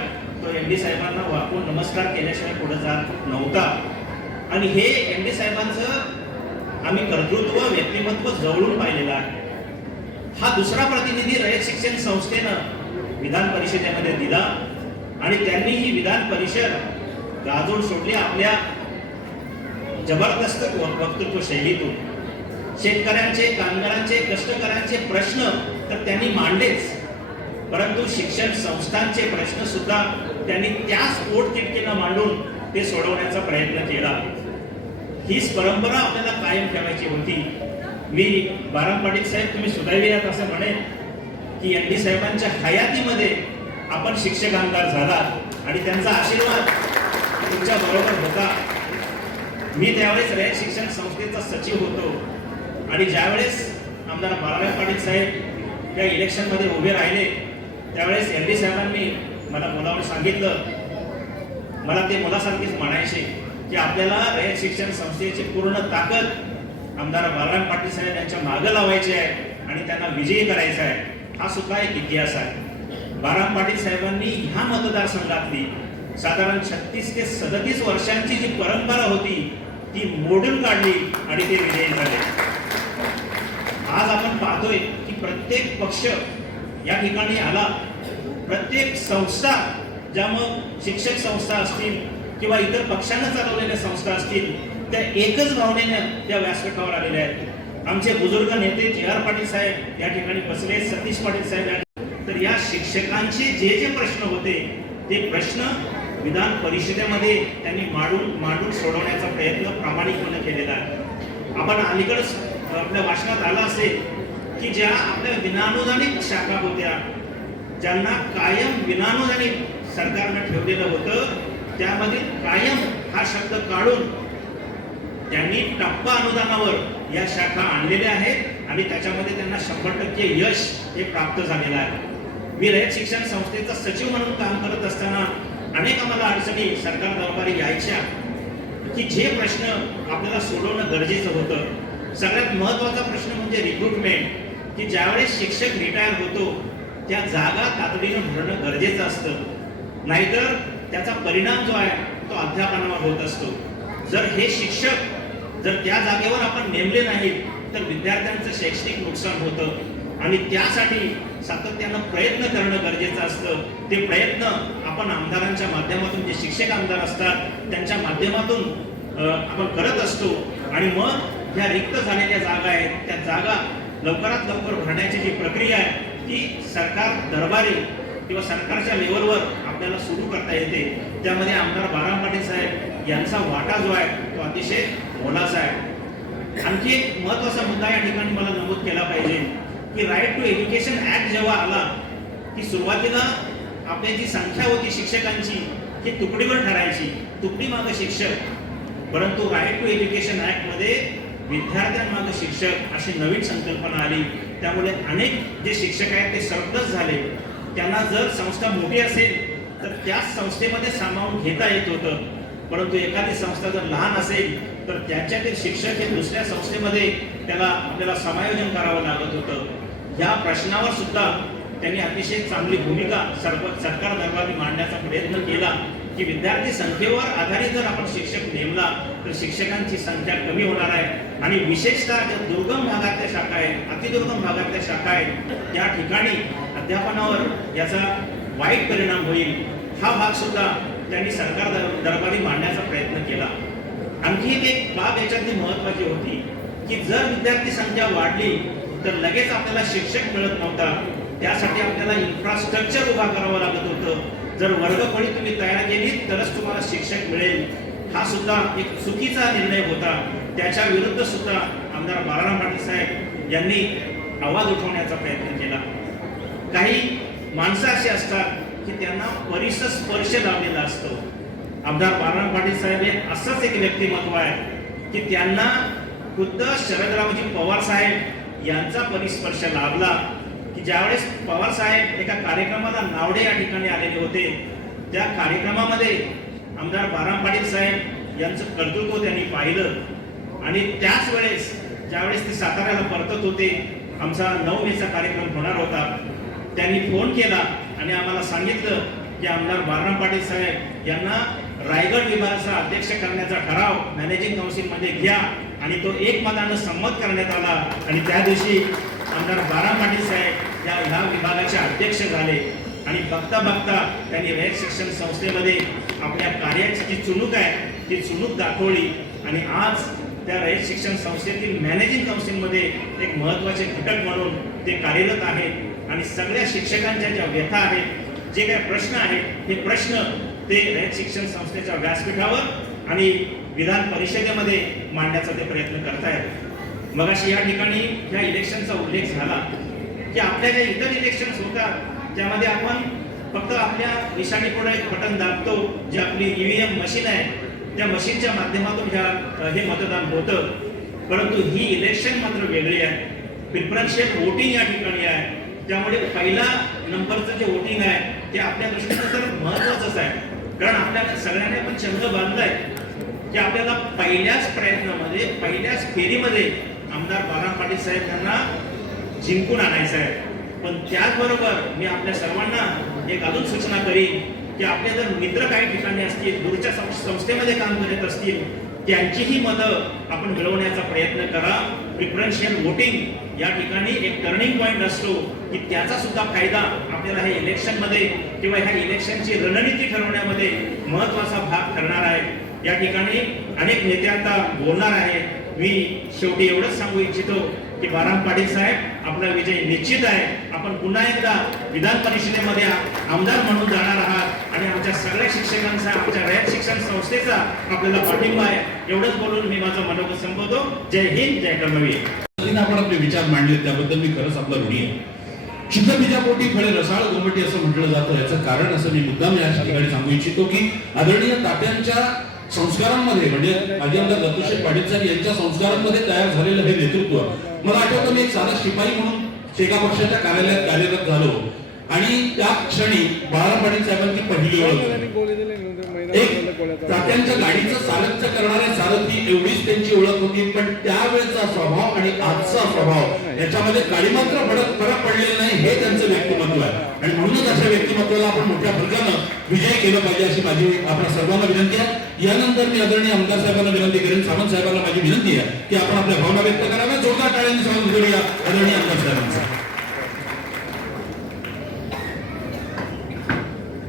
तो एमडी साहेबांना वाकून नमस्कार केल्याशिवाय पुढे जात नव्हता. आणि हे एमडी साहेबांचं आम्ही कर्तृत्व, व्यक्तिमत्व जवळून पाहिलेलं आहे. हा दुसरा प्रतिनिधी रयत शिक्षण संस्थेनं विधान परिषदेमध्ये दिला आणि त्यांनी ही विधान परिषद गाजवून सोडली आपल्या जबरदस्त वक्तृत्व शैलीतून. शेतकऱ्यांचे, कामगारांचे, कष्टकऱ्यांचे प्रश्न तर त्यांनी मांडलेच, परंतु शिक्षण संस्थांचे प्रश्न सुद्धा त्यांनी त्याच पोटतिडकीनं मांडून ते सोडवण्याचा प्रयत्न केला. हीच परंपरा आपल्याला कायम ठेवायची होती. मी बाराम पाटील साहेब तुम्ही सुदैवी आहात असं म्हणेन की एमडी साहेबांच्या हयातीमध्ये आपण शिक्षक आमदार झाला आणि त्यांचा आशीर्वाद तुमच्या बरोबर होता. मी त्यावेळेस रयत शिक्षण संस्थेचा सचिव होतो आणि ज्यावेळेस आमदार बाळासाहेब पाटील साहेब या इलेक्शनमध्ये उभे राहिले त्यावेळेस एल डी साहेबांनी मला मुलावर सांगितलं, मला ते मुलासारखेच म्हणायचे की आपल्याला रयत शिक्षण संस्थेची पूर्ण ताकद आमदार बाळासाहेब पाटील साहेब यांच्या मागं लावायची आहे आणि त्यांना विजयी करायचा आहे. हा सुद्धा एक इतिहास आहे. बाळासाहेब पाटील साहेबांनी ह्या मतदारसंघातली साधारण 36 ते 37 वर्षांची जी परंपरा होती ती मोडून काढली आणि ते विजयी झाले. आज आपण पाहतोय की प्रत्येक पक्ष या ठिकाणी आला, प्रत्येक संस्था, ज्या मग शिक्षक संस्था असतील किंवा इतर पक्षांना चालवलेल्या संस्था असतील, त्या एकच भावनेनं त्या व्यासपीठावर आलेल्या आहेत. आमचे बुजुर्ग नेते जी आर पाटील साहेब या ठिकाणी बसले, सतीश पाटील साहेब. तर या शिक्षकांचे जे जे प्रश्न होते ते प्रश्न विधान परिषदेमध्ये त्यांनी मांडून सोडवण्याचा प्रयत्न प्रामाणिकपणे केलेला आहे. आपण अलीकडेच आपल्या भाषणात आला असेल की ज्या आपल्या विनानुदानिक शाखा होत्या, ज्यांना कायम विनानुदानिक सरकारनं ठेवलेलं होतं, त्यामध्ये कायम हा शब्द काढून त्यांनी टप्पा अनुदानावर या शाखा आणलेल्या आहेत आणि त्याच्यामध्ये त्यांना 100% यश हे प्राप्त झालेलं आहे. मी रयत शिक्षण संस्थेचा सचिव म्हणून काम करत असताना अनेक आम्हाला अडचणी सरकार दरबारी यायच्या की जे प्रश्न आपल्याला सोडवणं गरजेचं होतं. सगळ्यात महत्त्वाचा प्रश्न म्हणजे रिक्रुटमेंट, की ज्यावेळेस शिक्षक रिटायर होतो त्या जागा तातडीनं भरणं गरजेचं असतं, नाहीतर त्याचा परिणाम जो आहे तो अध्यापनावर होत असतो. जर हे शिक्षक जर त्या जागेवर आपण नेमले नाहीत तर विद्यार्थ्यांचं शैक्षणिक नुकसान होतं आणि त्यासाठी सातत्यानं प्रयत्न करणं गरजेचं असतं. ते प्रयत्न आपण आमदारांच्या माध्यमातून, जे शिक्षक आमदार असतात त्यांच्या माध्यमातून आपण करत असतो आणि मग ज्या रिक्त झालेल्या जागा आहेत त्या जागा लवकरात लवकर भरण्याची जी प्रक्रिया आहे ती सरकार दरबारी किंवा सरकारच्या लेवलवर आपल्याला सुरू करता येते. त्यामध्ये आमदार बाळासाहेब पाटील साहेब यांचा वाटा जो आहे तो अतिशय मोलाचा आहे. आणखी एक महत्त्वाचा मुद्दा या ठिकाणी मला नमूद केला पाहिजे की राईट टू एज्युकेशन ऍक्ट जेव्हा आला की सुरुवातीला आपली जी संख्या होती शिक्षकांची ही तुकडीवर ठरायची, तुकडी मागं शिक्षक, परंतु राईट टू एज्युकेशन ऍक्ट मध्ये विद्यार्थ्यांमागं शिक्षक अशी नवीन संकल्पना आली. त्यामुळे अनेक जे शिक्षक आहेत ते सरप्लस झाले. त्यांना जर संस्था मोठी असेल तर त्याच संस्थेमध्ये सामावून घेता येत होतं, परंतु एखादी संस्था जर लहान असेल तर त्याच्यातील शिक्षक हे दुसऱ्या संस्थेमध्ये त्याला आपल्याला समायोजन करावं लागत होतं. ह्या प्रश्नावर सुद्धा त्यांनी अतिशय चांगली भूमिका सरकार दरबारी मांडण्याचा प्रयत्न केला की विद्यार्थी संख्येवर आधारित जर आपण शिक्षक नेमला तर शिक्षकांची संख्या कमी होणार आहे आणि विशेषतः ज्या दुर्गम भागातल्या शाखा आहेत, अतिदुर्गम भागातल्या शाखा आहेत, त्या ठिकाणी अध्यापनावर याचा वाईट परिणाम होईल. हा भाग सुद्धा त्यांनी सरकार दरबारी मांडण्याचा प्रयत्न केला. आणखी एक बाब याच्यातली महत्वाची होती की जर विद्यार्थी संख्या वाढली तर लगेच आपल्याला शिक्षक मिळत नव्हता. त्यासाठी आपल्याला इन्फ्रास्ट्रक्चर उभा करावं लागत होतं. जर वर्गखोली तुम्ही तयार केली तरच तुम्हाला शिक्षक मिळेल. हा सुद्धा एक चुकीचा निर्णय होता. त्याच्या विरुद्ध सुद्धा आमदार बाळासाहेब पाटील साहेब यांनी आवाज उठवण्याचा प्रयत्न केला. काही माणसं अशी असतात की त्यांना परिसर स्पर्श लावलेला असतो. आमदार बाळासाहेब पाटील साहेब हे असंच एक व्यक्तिमत्व आहे की त्यांना खुद्द शरदरावजी पवार साहेब यांचा परिस्पर्श लाभला की ज्यावेळेस पवार साहेब एका कार्यक्रमाला नावडे या ठिकाणी आलेले होते, त्या कार्यक्रमामध्ये आमदार बाळासाहेब पाटील साहेब यांचं कर्तृत्व त्यांनी पाहिलं आणि त्याच वेळेस ज्यावेळेस ते साताऱ्याला परतत होते, आमचा 9 मेचा कार्यक्रम होणार होता, त्यांनी फोन केला आणि आम्हाला सांगितलं की आमदार बाळासाहेब पाटील साहेब यांना रायगड विभागाचा अध्यक्ष करण्याचा ठराव मॅनेजिंग काउन्सिलमध्ये घ्या आणि तो एकमतानं संमत करण्यात आला आणि त्या दिवशी आमदार बाळासाहेब पाटील साहेब ह्या विभागाचे अध्यक्ष झाले आणि बघता बघता त्यांनी रयत शिक्षण संस्थेमध्ये आपल्या कार्याची जी चुणूक आहे ती चुणूक दाखवली आणि आज त्या रयत शिक्षण संस्थेतील मॅनेजिंग काउन्सिलमध्ये एक महत्त्वाचे घटक म्हणून ते कार्यरत आहेत आणि सगळ्या शिक्षकांच्या ज्या व्यथा आहेत, जे काही प्रश्न आहेत, हे प्रश्न ते रयत शिक्षण संस्थेच्या व्यासपीठावर आणि विधान परिषदेमध्ये मांडण्याचा ते प्रयत्न करतायत. मगाशी या ठिकाणी या इलेक्शनचा उल्लेख झाला की आपल्या ज्या इतर इलेक्शन्स होतात त्यामध्ये आपण फक्त आपल्या निशाणीपुढे एक बटन दाबतो, जी आपली EVM मशीन आहे त्या मशीनच्या माध्यमातून हे मतदान होतं. परंतु ही इलेक्शन मात्र वेगळी आहे. प्रिफरन्शियल वोटिंग या ठिकाणी आहे. त्यामुळे पहिला नंबरचं जे वोटिंग आहे ते आपल्या दृष्टीनं तर महत्वाचंच आहे. कारण आपल्याला सगळ्यांनी पण चंग बांधलाय की आपल्याला पहिल्याच प्रयत्नामध्ये पहिल्याच फेरीमध्ये आमदार बाळाराम पाटील साहेब यांना जिंकून आणायचं आहे. पण त्याचबरोबर मी आपल्या सर्वांना एक अजून सूचना करीन की आपले जर मित्र काही ठिकाणी असतील, दूरच्या संस्थेमध्ये काम करत असतील, त्यांचीही मतं आपण मिळवण्याचा प्रयत्न करा. प्रिफरन्शियल वोटिंग या ठिकाणी एक टर्निंग पॉईंट असतो की त्याचा सुद्धा फायदा आपल्याला हे इलेक्शनमध्ये किंवा ह्या इलेक्शनची रणनीती ठरवण्यामध्ये महत्वाचा भाग ठरणार आहे. या ठिकाणी अनेक नेते आता बोलणार आहेत. मी शेवटी एवढंच सांगू इच्छितो की बाळाराम पाटील साहेब आपला विजय निश्चित आहे. आपण पुन्हा एकदा विधान परिषदेमध्ये आमदार म्हणून जाणार आहात आणि आमच्या सगळ्या शिक्षकांचा, आमच्या रयत शिक्षण संस्थेचा आपल्याला पाठिंबा आहे. एवढंच बोलून मी माझं मनोगत संपवतो. जय हिंद, जय कर्मवीर. आपण आपले विचार मांडले त्याबद्दल मी खरंच आपला ऋणी आहे. चिखलबीजापोटी फळे रसाळ गोमटी असं म्हटलं जातं. याचं कारण असं मी मुद्दाम या ठिकाणी सांगू इच्छितो की आदरणीय तात्यांच्या संस्कारांमध्ये म्हणजे माजी आमदार दत्तूशेठ पाटील साहेब यांच्या संस्कारांमध्ये तयार झालेलं हे नेतृत्व. मला आठवतं मी एक साधा शिपाई म्हणून एका पक्षाच्या कार्यालयात कार्यरत झालो आणि त्या क्षणी बाळाराम पाटील साहेबांची पहिली ओळख एक तात्यांच्या गाडीचं सारथ्य करणारे सारथी एवढीच त्यांची ओळख होती. पण त्यावेळेचा स्वभाव आणि आजचा स्वभाव याच्यामध्ये काही मात्र फरक पडलेला नाही. हे त्यांचं व्यक्तिमत्व आहे आणि म्हणूनच अशा व्यक्तिमत्वाला आपण मोठ्या फरकानं विजय केलं पाहिजे अशी माझी आपल्या सर्वांना विनंती आहे. यानंतर मी आदरणीय आमदार साहेबांना विनंती करेन, सावंत साहेबांना माझी विनंती आहे की आपण आपल्या भावना व्यक्त कराव्या. जोरदार टाळ्यांनी स्वागत करूया आदरणीय आमदार साहेबांचं.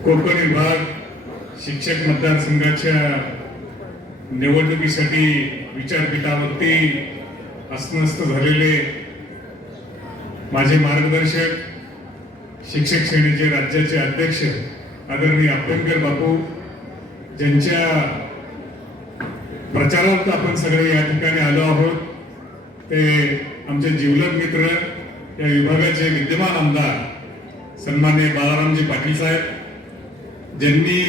कोकण विभाग शिक्षक मतदारसंघाच्या निवडणुकीसाठी विचारपीठावरती अस्वस्थ झालेले माझे मार्गदर्शक, शिक्षक श्रेणीचे राज्याचे अध्यक्ष आदरणीय अप्पनकर बापू, ज्यांच्या प्रचारार्थ आपण सगळे या ठिकाणी आलो आहोत, ते आमचे जिवलग मित्र, या विभागाचे विद्यमान आमदार सन्माननीय बाळारामजी पाटील साहेब, ज्यांनी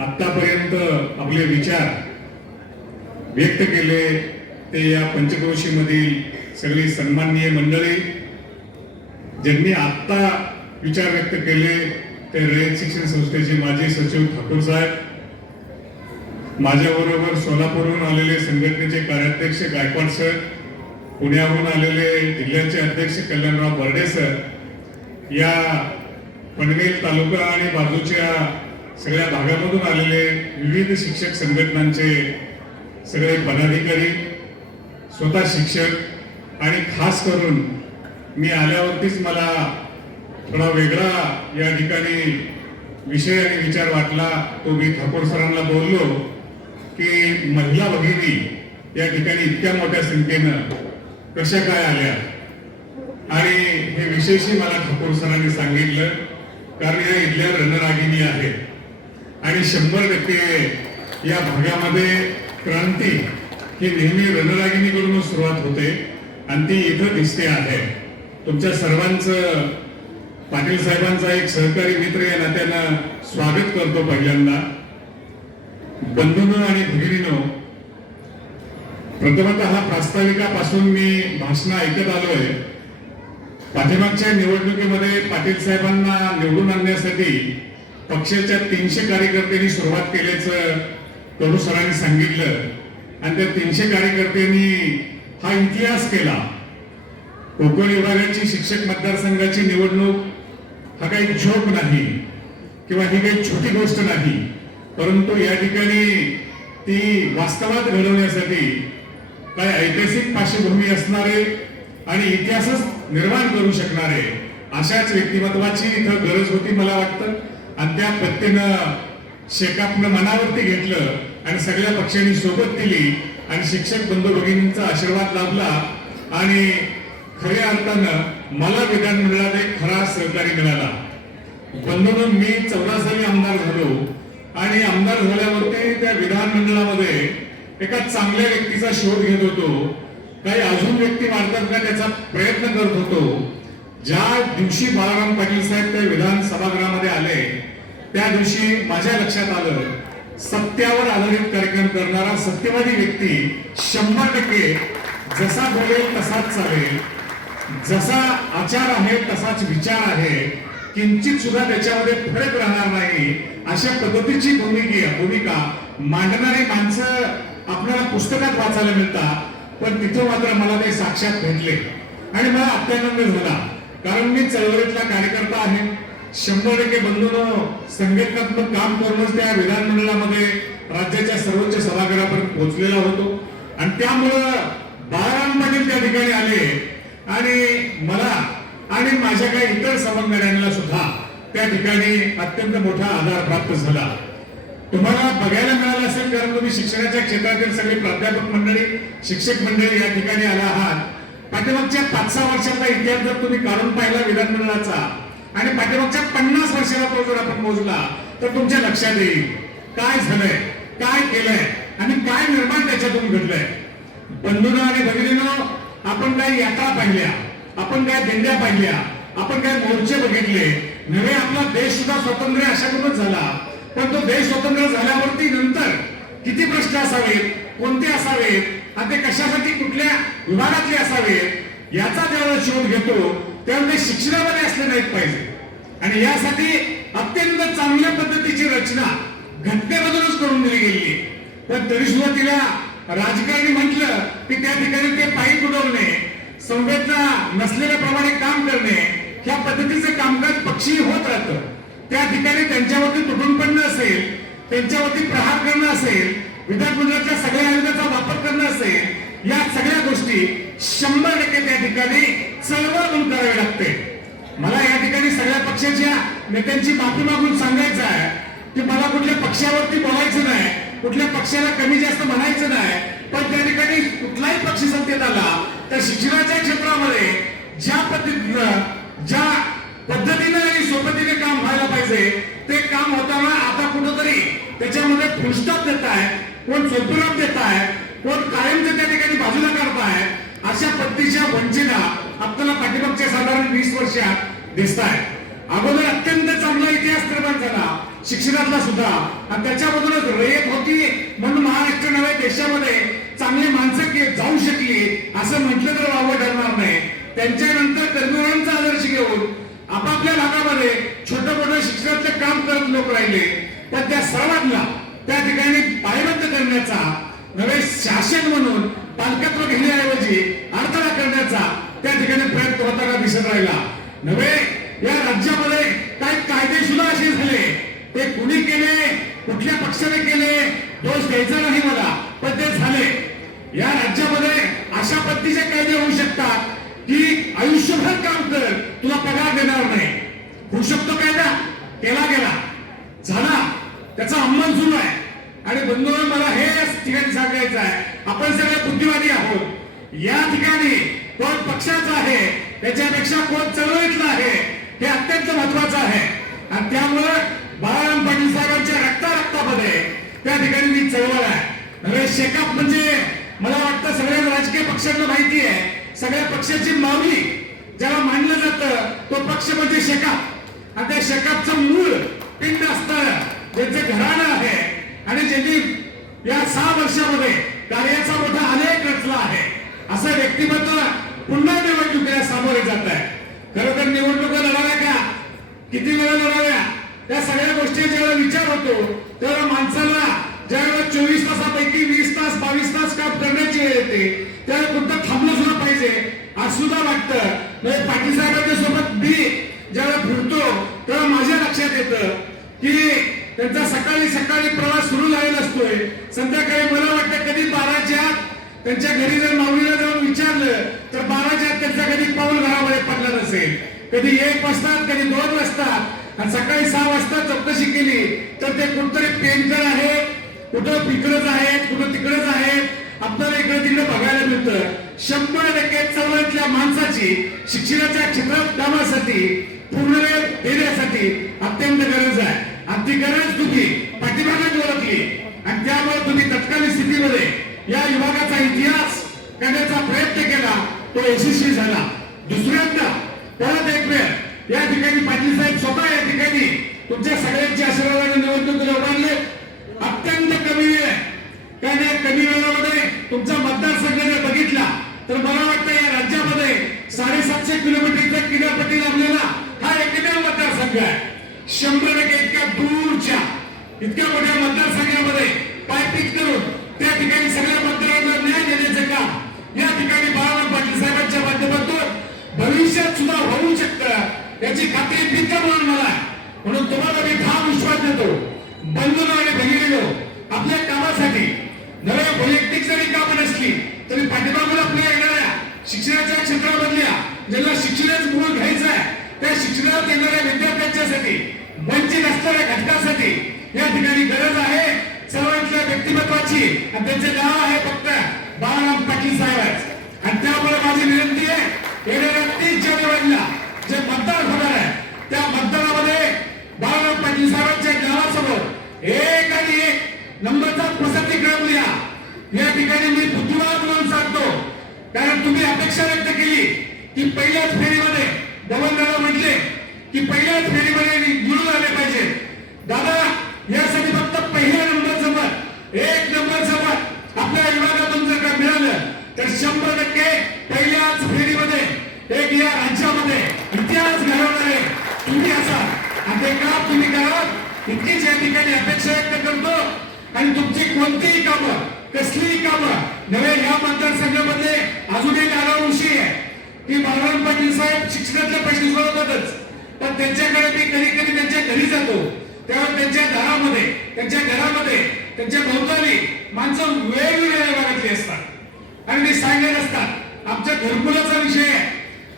आतापर्यंत आपले विचार व्यक्त केले, ते या पंचक्रोशीमधील सगळी सन्माननीय मंडळी, ज्यांनी आत्ता विचार व्यक्त केले ते रयत शिक्षण संस्थेचे माजी सचिव ठाकूर साहेब, माझ्याबरोबर सोलापूरहून आलेले संघटनेचे कार्याध्यक्ष गायकवाड सर, पुण्याहून आलेले जिल्ह्याचे अध्यक्ष कल्याणराव बर्डे सर, या पनवेल तालुका आणि बाजूच्या सगळ्या भागामधून आलेले विविध शिक्षक संघटनांचे सगळे पदाधिकारी, स्वतः शिक्षक आणि खास करून मी आल्यावरतीच मला थोडा वेगळा या ठिकाणी विषय आणि विचार वाटला. तो मी ठाकूर सरांना बोललो की महिला भगिनी या ठिकाणी इतक्या मोठ्या संख्येनं कशा काय आल्या आणि हे विशेषही मला ठाकूर सरांनी सांगितलं, कारण या इथल्या रणरागिणी आहेत आणि 100% या भागामध्ये क्रांती ही नेहमी रणरागिणीकडून सुरुवात होते आणि ती इथं दिसते आहे. तुमच्या सर्वांचं, पाटील साहेबांचा एक सहकारी मित्र या नात्यानं स्वागत करतो. पहिल्यांदा बंधूंनो आणि भगिनींनो, प्रथमतः प्रास्ताविकापासून मी भाषण ऐकत आलोय. पाठीमागच्या निवडणुकीमध्ये पाटील साहेबांना निवडून आणण्यासाठी पक्षाच्या 300 कार्यकर्त्यांनी सुरुवात केल्याचं कडू सरांनी सांगितलं आणि त्या 300 कार्यकर्त्यांनी हा इतिहास केला. कोकण विभागाची शिक्षक मतदारसंघाची निवडणूक हा काही जोक नाही किंवा ही काही छोटी गोष्ट नाही, परंतु या ठिकाणी ती वास्तवात घडवण्यासाठी काही ऐतिहासिक पार्श्वभूमी असणारे आणि इतिहासच निर्माण करू शकणारे अशाच व्यक्तिमत्वाची इथं गरज होती मला वाटतं. आणि त्या पद्धतीनं शेकापनं मनावरती घेतलं आणि सगळ्या पक्षांनी सोबत दिली आणि शिक्षक बंधू भगिनींचा आशीर्वाद लाभला आणि खऱ्या अर्थानं मला विधानमंडळात एक खरा सहकारी मिळाला. बंधूंनो, मी 14 साली आमदार झालो आणि आमदार झाल्यावरती त्या विधानमंडळामध्ये एका चांगल्या व्यक्तीचा शोध घेत होतो. काही अजून व्यक्ती वाढतात का त्याचा प्रयत्न करत होतो. ज्या दिवशी बाळाराम पाटील साहेब त्या विधान सभागृहामध्ये आले त्या दिवशी माझ्या लक्षात आलं सत्यावर आधारित कार्यक्रम करणारा सत्यवादी व्यक्ती 100% जसा बोलेल तसाच चालेल, जसा आचार आहे तसाच विचार आहे, किंचित सुद्धा त्याच्यामध्ये फरक राहणार नाही, अशा पद्धतीची भूमिका मांडणारी माणसं आपल्याला पुस्तकात वाचायला मिळतात. पण तिथं मात्र मला ते साक्षात भेटले आणि मला अत्यानंद झाला. कारण मी चळवळीतला कार्यकर्ता आहे. 100% बंधूंनो, संघटनात्मक काम करूनच त्या विधानमंडळामध्ये राज्याच्या सर्वोच्च सभागृहापर्यंत पोहोचलेला होतो. आणि त्यामुळं बाळाराम पाटील त्या ठिकाणी आले आणि मला आणि माझ्या काही इतर समन्वयांना सुद्धा त्या ठिकाणी अत्यंत मोठा आधार प्राप्त झाला. तुम्हाला बघायला मिळालं असेल, कारण तुम्ही शिक्षणाच्या क्षेत्रातील सगळे प्राध्यापक मंडळी, शिक्षक मंडळी या ठिकाणी आला आहात. पाठीमागच्या 5-6 वर्षाचा इतिहास जर तुम्ही काढून पाहिला विधानमंडळाचा आणि पाठीमागच्या 50 वर्षाला तो जर आपण मोजला तर तुमच्या लक्षात येईल काय झालंय, काय केलंय आणि काय निर्माण त्याच्यातून घडलंय. बंधूंनो आणि भगिनींनो, आपण काय यात्रा पाहिल्या, आपण काय दिंड्या पाहिल्या, आपण काय मोर्चे बघितले नव्हे. आपला देश सुद्धा स्वतंत्र अशाकडूनच झाला. पण तो देश स्वतंत्र झाल्यावरती नंतर किती प्रश्न असावेत, कोणते असावेत आणि ते कशासाठी, कुठल्या विभागातले असावेत याचा ज्यावेळेस शोध घेतो त्यामुळे शिक्षणामध्ये असले नाहीत पाहिजे. आणि यासाठी अत्यंत चांगल्या पद्धतीची रचना घटनेमधूनच करून दिली गेली. पण तरी सुद्धा तिला राजकारणी म्हटलं की त्या ठिकाणी ते पायी उडवणे, संवेदना नसलेल्याप्रमाणे काम करणे, ह्या पद्धतीचं कामकाज पक्षी होत राहतं. त्या ठिकाणी त्यांच्यावरती तुटून पडणं असेल, त्यांच्यावरती प्रहार करणं असेल, विधानमंडळाच्या सगळ्या आयुधाचा वापर करणं असेल, या सगळ्या गोष्टी 100% त्या ठिकाणी चळवळ म्हणून करावी लागते. मला या ठिकाणी सगळ्या पक्षाच्या नेत्यांची माफी मागून सांगायचं आहे की मला कुठल्या पक्षावरती बोलायचं नाही, कुठल्या पक्षाला कमी जास्त म्हणायचं नाही. पण त्या ठिकाणी कुठलाही पक्ष सत्तेत आला तर शिक्षणाच्या क्षेत्रामध्ये ज्या पद्धतीने आणि सोबतीने काम व्हायला पाहिजे ते काम होताना आता कुठंतरी त्याच्यामध्ये फुलस्टॉप देत आहे, कोण स्वल्पविराम देत आहे, कोण कायमचे त्या ठिकाणी बाजूला करताय. अशा पद्धतीच्या वंचिता आपल्याला पाठीमागच्या साधारण 20 वर्षात दिसत आहे. अगोदर अत्यंत चांगला इतिहास निर्माण झाला शिक्षणातला सुद्धा आणि त्याच्यामधूनच रयत होती म्हणून महाराष्ट्र नव्हे देशामध्ये चांगली माणसं जाऊ शकली असं म्हटलं तर वावं ठरणार नाही. त्यांच्यानंतर तरुणांचा आदर्श घेऊन आपापल्या भागामध्ये छोटं मोठं शिक्षणातलं काम करत लोक राहिले. पण त्या सर्वांना त्या ठिकाणी पायबंद करण्याचा नवे शासन म्हणून पालकत्व घेण्याऐवजी अडथळा करण्याचा त्या ठिकाणी प्रयत्न होताना दिसत राहिला. नव्हे या राज्यामध्ये काही कायदे सुद्धा असे झाले, ते कुणी केले, कुठल्या पक्षाने केले, दोष द्यायचा नाही मला, पण ते झाले. या राज्यामध्ये अशा पद्धतीचे कायदे होऊ शकतात की आयुष्यभर काम कर, तुला पगार देणार नाही. होऊ शकतो कायदा, केला गेला, झाला, त्याचा अंमल सुरू आहे. आणि बंधूंनो, मला हे ठिकाणी सांगायचं आहे, आपण सगळे बुद्धिवादी आहोत. या ठिकाणी कोण पक्षाचा आहे त्याच्यापेक्षा कोण चळवळीतला आहे हे अत्यंत महत्वाचं आहे. आणि त्यामुळे बाळाराम पाटील साहेबांच्या रक्तामध्ये त्या ठिकाणी मी चळवळ आहे. नव्हे शेकाप म्हणजे मला वाटतं सगळ्या राजकीय पक्षांना माहिती आहे, सगळ्या पक्षाची माऊली ज्याला मानलं जातं तो पक्ष म्हणजे शेकाप. आणि त्या शेकापचं मूळ पिंड असतं, ज्यांचं घराणं आहे आणि ज्यांनी या 6 वर्षामध्ये कार्याचा मोठा आलेख रचला आहे, असं व्यक्तिमत्व पुन्हा निवडणुकीला सामोरे जात आहे. खरं तर निवडणुका लढाव्या का, किती वेळा लढाव्या, त्या सगळ्या गोष्टी ज्यावेळेला विचार होतो तेव्हा माणसाला ज्यावेळेला 24 तासापैकी 20 तास 22 तास काम करण्याची वेळ येते त्यावेळेला कुठं थांबलं सुद्धा पाहिजे असं सुद्धा वाटतं. म्हणजे पाटील साहेबांच्या सोबत मी ज्यावेळेला फिरतो तेव्हा माझ्या लक्षात येतं की त्यांचा सकाळी प्रवास सुरू झालेला असतोय. संध्याकाळी मला वाटतं कधी 12च्या आत त्यांच्या घरी जर माऊलीला जाऊन विचारलं तर 12च्या आत त्यांचा कधी पाऊल घरामध्ये पडला नसेल. कधी 1 वाजतात, कधी 2 वाजतात. आणि सकाळी 6 वाजता चौकशी केली तर ते कुठतरी पेनकर आहेत, कुठं इकडंच आहेत, कुठं तिकडंच आहेत, आपल्याला इकडे तिकडे बघायला मिळतं. 100% चळवळीतल्या माणसाची शिक्षणाच्या क्षेत्रात कामासाठी पूर्ण वेळ देण्यासाठी अत्यंत गरज आहे. आणि ती गरज तुम्ही पाठीमागच ओळखली आणि त्यामुळे तुम्ही तत्कालीन स्थितीमध्ये या विभागाचा इतिहास करण्याचा प्रयत्न केला, तो यशस्वी झाला. दुसऱ्यांदा परत एक वेळ या ठिकाणी पाटील साहेब स्वतः या ठिकाणी तुमच्या सगळ्यांच्या आशीर्वादाने निवडणुकीला उभारले. अत्यंत तुमचा मतदारसंघ जर बघितला तर मला वाटतं या राज्यामध्ये 750 किलोमीटरचा किनारपट्टी लाभलेला हा एकमेव मतदारसंघ आहे. 100% इतक्या दूरच्या इतक्या मोठ्या मतदारसंघामध्ये पायपीट करून त्या ठिकाणी सगळ्या मतदारांना न्याय देण्याचं काम या ठिकाणी बाळासाहेब पाटील साहेबांच्या माध्यमातून भविष्यात सुद्धा होऊ शकतं याची खात्री पित्त म्हणून मला आहे. म्हणून तुम्हाला मी ठाम विश्वास देतो, बंधूंनो आणि भगिनींनो, आपल्या कामासाठी नव्या वैयक्तिक जरी कामं नसली तरी पाठीमागून आपल्या येणाऱ्या शिक्षणाच्या क्षेत्रामधल्या ज्यांना शिक्षणाचं मूळ घ्यायचं आहे त्या शिक्षणात येणाऱ्या विद्यार्थ्यांच्यासाठी वंचित असणाऱ्या घटकासाठी या ठिकाणी गरज आहे सर्वांच्या व्यक्तिमत्वाची आणि त्यांचे नाव आहे फक्त बाळाराम पाटील साहेब. आणि त्यामुळे माझी विनंती आहे, येणाऱ्या 30 जानेवारीला जे मतदान होणार आहे त्या मतदानामध्ये बाळाराम पाटील साहेबांच्या नावासमोर एक आणि एक नंबरचा प्रसंगीक्रम लिहा. या ठिकाणी मी बुद्धिवाद म्हणून सांगतो, कारण तुम्ही अपेक्षा व्यक्त केली की पहिल्याच फेरीमध्ये दादा म्हटले की पहिल्याच फेरीमध्ये निवडून आले पाहिजे. दादा यासाठी फक्त पहिल्या नंबरचं मत, 1 नंबरचं मत आपल्या विभागातून जर का मिळालं तर 100% पहिल्याच फेरीमध्ये एक या राज्यामध्ये इतिहास घडवणारे तुम्ही असाल. आणि ते काम तुम्ही करा इतकीच या ठिकाणी अपेक्षा व्यक्त करतो. आणि तुमची कोणतीही कामं कसलीही कामं नव्हे या मतदारसंघामध्ये अजून एक आगाऊशी आहे की बाळाराम पाटील साहेब शिक्षणातले प्रश्न सोडवतातच, पण त्यांच्याकडे मी कधी कधी त्यांच्या घरी जातो तेव्हा त्यांच्या घरामध्ये त्यांच्या भोवताली माणसं वेगवेगळ्या विभागातली असतात आणि ते सांगत असतात आमच्या घरकुलाचा विषय आहे,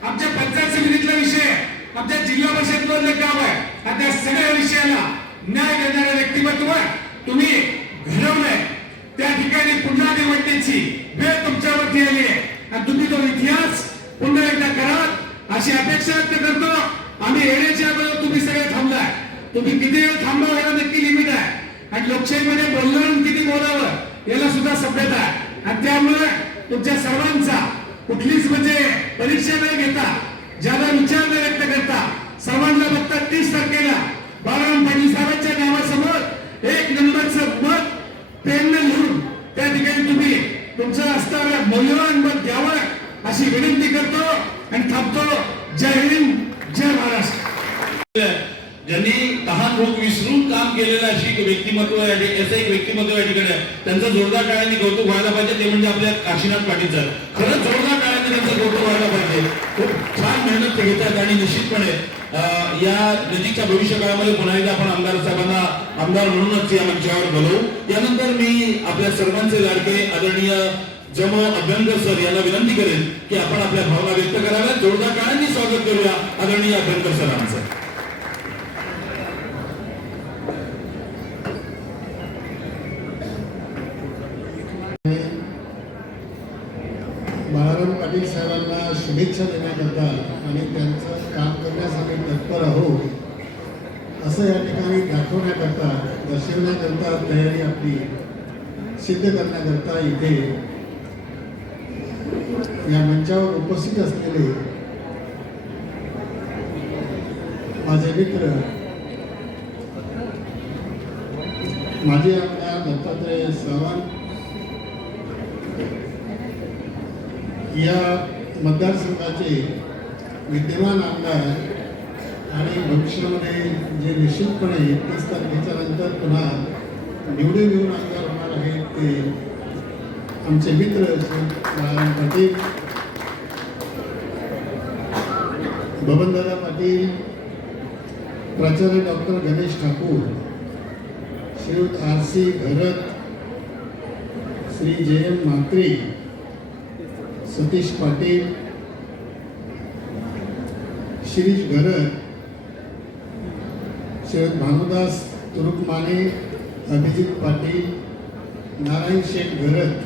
आमच्या पंचायत समितीतला विषय आहे, आमच्या जिल्हा परिषदमधलं काम आहे. आणि त्या सगळ्या विषयाला न्याय देणारं व्यक्तिमत्व तुम्ही घडवलंय. त्या ठिकाणी पुन्हा निवडण्याची वेळ तुमच्यावरती आली आहे आणि तुम्ही तो इतिहास पुन्हा एकदा करा अशी अपेक्षा व्यक्त करतो. आम्ही येण्याच्या अगोदर तुम्ही सगळे थांबलाय, तुम्ही किती वेळ थांबा याला नक्की लिमिट आहे. आणि लोकशाहीमध्ये बोलणं किती बोलावं याला सुद्धा सभ्यता आहे. आणि त्यामुळे तुमच्या सर्वांचा कुठलीच म्हणजे परीक्षा न घेता ज्यादा विचार न व्यक्त करता सर्वांना फक्त 30 तारखेला बाळाराम पाटील साहेबांच्या नावासमोर 1 नंबरचं मत पेनने लिहून त्या ठिकाणी तुम्ही तुमचं असणारं मौल्यवान मत द्यावं अशी विनंती करतो आणि थांबतो. जय हिंद, जय महाराष्ट्र. ज्यांनी तहान भूक विसरून काम केलेलं अशी व्यक्तिमत्व असं एक व्यक्तिमत्व या ठिकाणी आहे. त्यांचं जोरदार टाळ्यांनी कौतुक व्हायला पाहिजे. ते म्हणजे आपल्या काशीनाथ पाटील सर. खरंच जोरदार टाळ्यांनी त्यांचं कौतुक व्हायला पाहिजे. खूप छान मेहनत ते घेतात आणि निश्चितपणे या नजीकच्या भविष्य काळामध्ये पुन्हा एकदा आपण आमदार साहेबांना आमदार म्हणूनच या मंचावर बोलवू. यानंतर मी आपल्या सर्वांचे लाडके आदरणीय जमो अभ्यंकर सर यांना विनंती करेन की आपण आपल्या भावना व्यक्त कराव्या. जोरदार टाळ्यांनी स्वागत करूया आदरणीय अभ्यंकर सरांचं. बाळाराम पाटील साहेबांना शुभेच्छा देण्याकरता आणि त्यांचं काम करण्यासाठी तत्पर आहोत असं या ठिकाणी दाखवण्याकरता दर्शवण्याकरता तयारी आपली सिद्ध करण्याकरता इथे या मंचावर उपस्थित असलेले माझे मित्र माजी आमदार दत्तात्रय सावंत या मतदारसंघाचे विद्यमान आमदार आणि भविष्यामध्ये जे निश्चितपणे 30 तारखेच्या नंतर पुन्हा निवडून येऊन आमदार होणार आहेत ते आमचे मित्र बाळाराम पाटील, बबनदादा पाटील, प्राचार्य डॉक्टर गणेश ठाकूर, श्रीयुत R.C. घरत, श्री J.M. म्हात्रे, सतीश पाटील, शिरीष घरत, श्रीयुत भानुदास तुरुकमाने, अभिजित पाटील, नारायण शेठ घरत,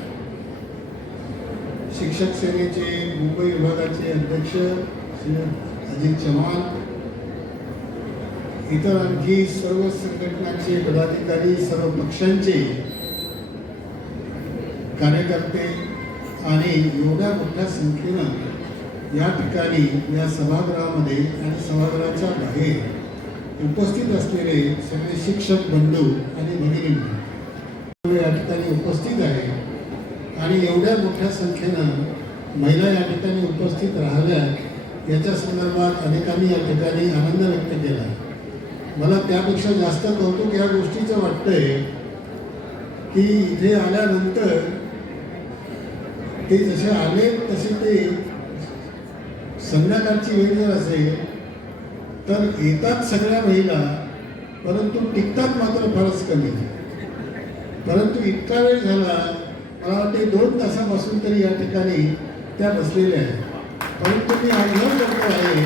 शिक्षक सेनेचे मुंबई विभागाचे अध्यक्ष श्रीयुत अजित चव्हाण, इतर आणखी सर्व संघटनांचे पदाधिकारी, सर्व पक्षांचे कार्यकर्ते आणि एवढ्या मोठ्या संख्येनं या ठिकाणी या सभागृहामध्ये आणि सभागृहाच्या बाहेर उपस्थित असलेले सगळे शिक्षक बंधू आणि भगिनी या ठिकाणी उपस्थित आहे आणि एवढ्या मोठ्या संख्येनं महिला या ठिकाणी उपस्थित राहिल्या याच्या संदर्भात अनेकांनी या ठिकाणी आनंद व्यक्त केला. मला त्यापेक्षा जास्त कौतुक या गोष्टीचं वाटतंय की इथे आल्यानंतर ते जसे आले तसे ते संध्याकाळची वेळ जर असेल तर येतात सगळ्या महिला, परंतु टिकतात मात्र फारच कमी. परंतु इतका वेळ झाला, मला वाटते 2 तासापासून तरी या ठिकाणी त्या बसलेल्या आहेत. परंतु मी आग्रह करतो आहे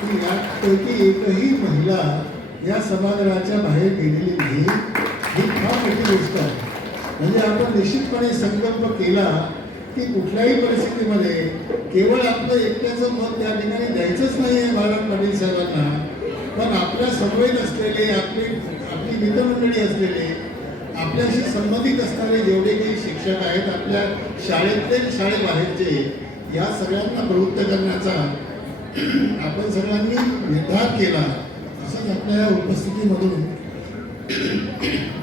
की यापैकी एकही महिला या सभागृहाच्या बाहेर गेलेली नाही. ही फार मोठी गोष्ट आहे. म्हणजे आपण निश्चितपणे संकल्प केला की कुठल्याही परिस्थितीमध्ये केवळ आपलं एकट्याचं मत त्या ठिकाणी द्यायचंच नाही आहे बाळासाहेब पाटील साहेबांना, पण आपल्या समवेत असलेले आपली मित्रमंडळी असलेले आपल्याशी संबंधित असणारे जेवढे काही शिक्षक आहेत, आपल्या शाळेतले शाळेबाहेरचे, या सगळ्यांना प्रवृत्त करण्याचा आपण सगळ्यांनी निर्धार केला असंच आपल्या या उपस्थितीमधून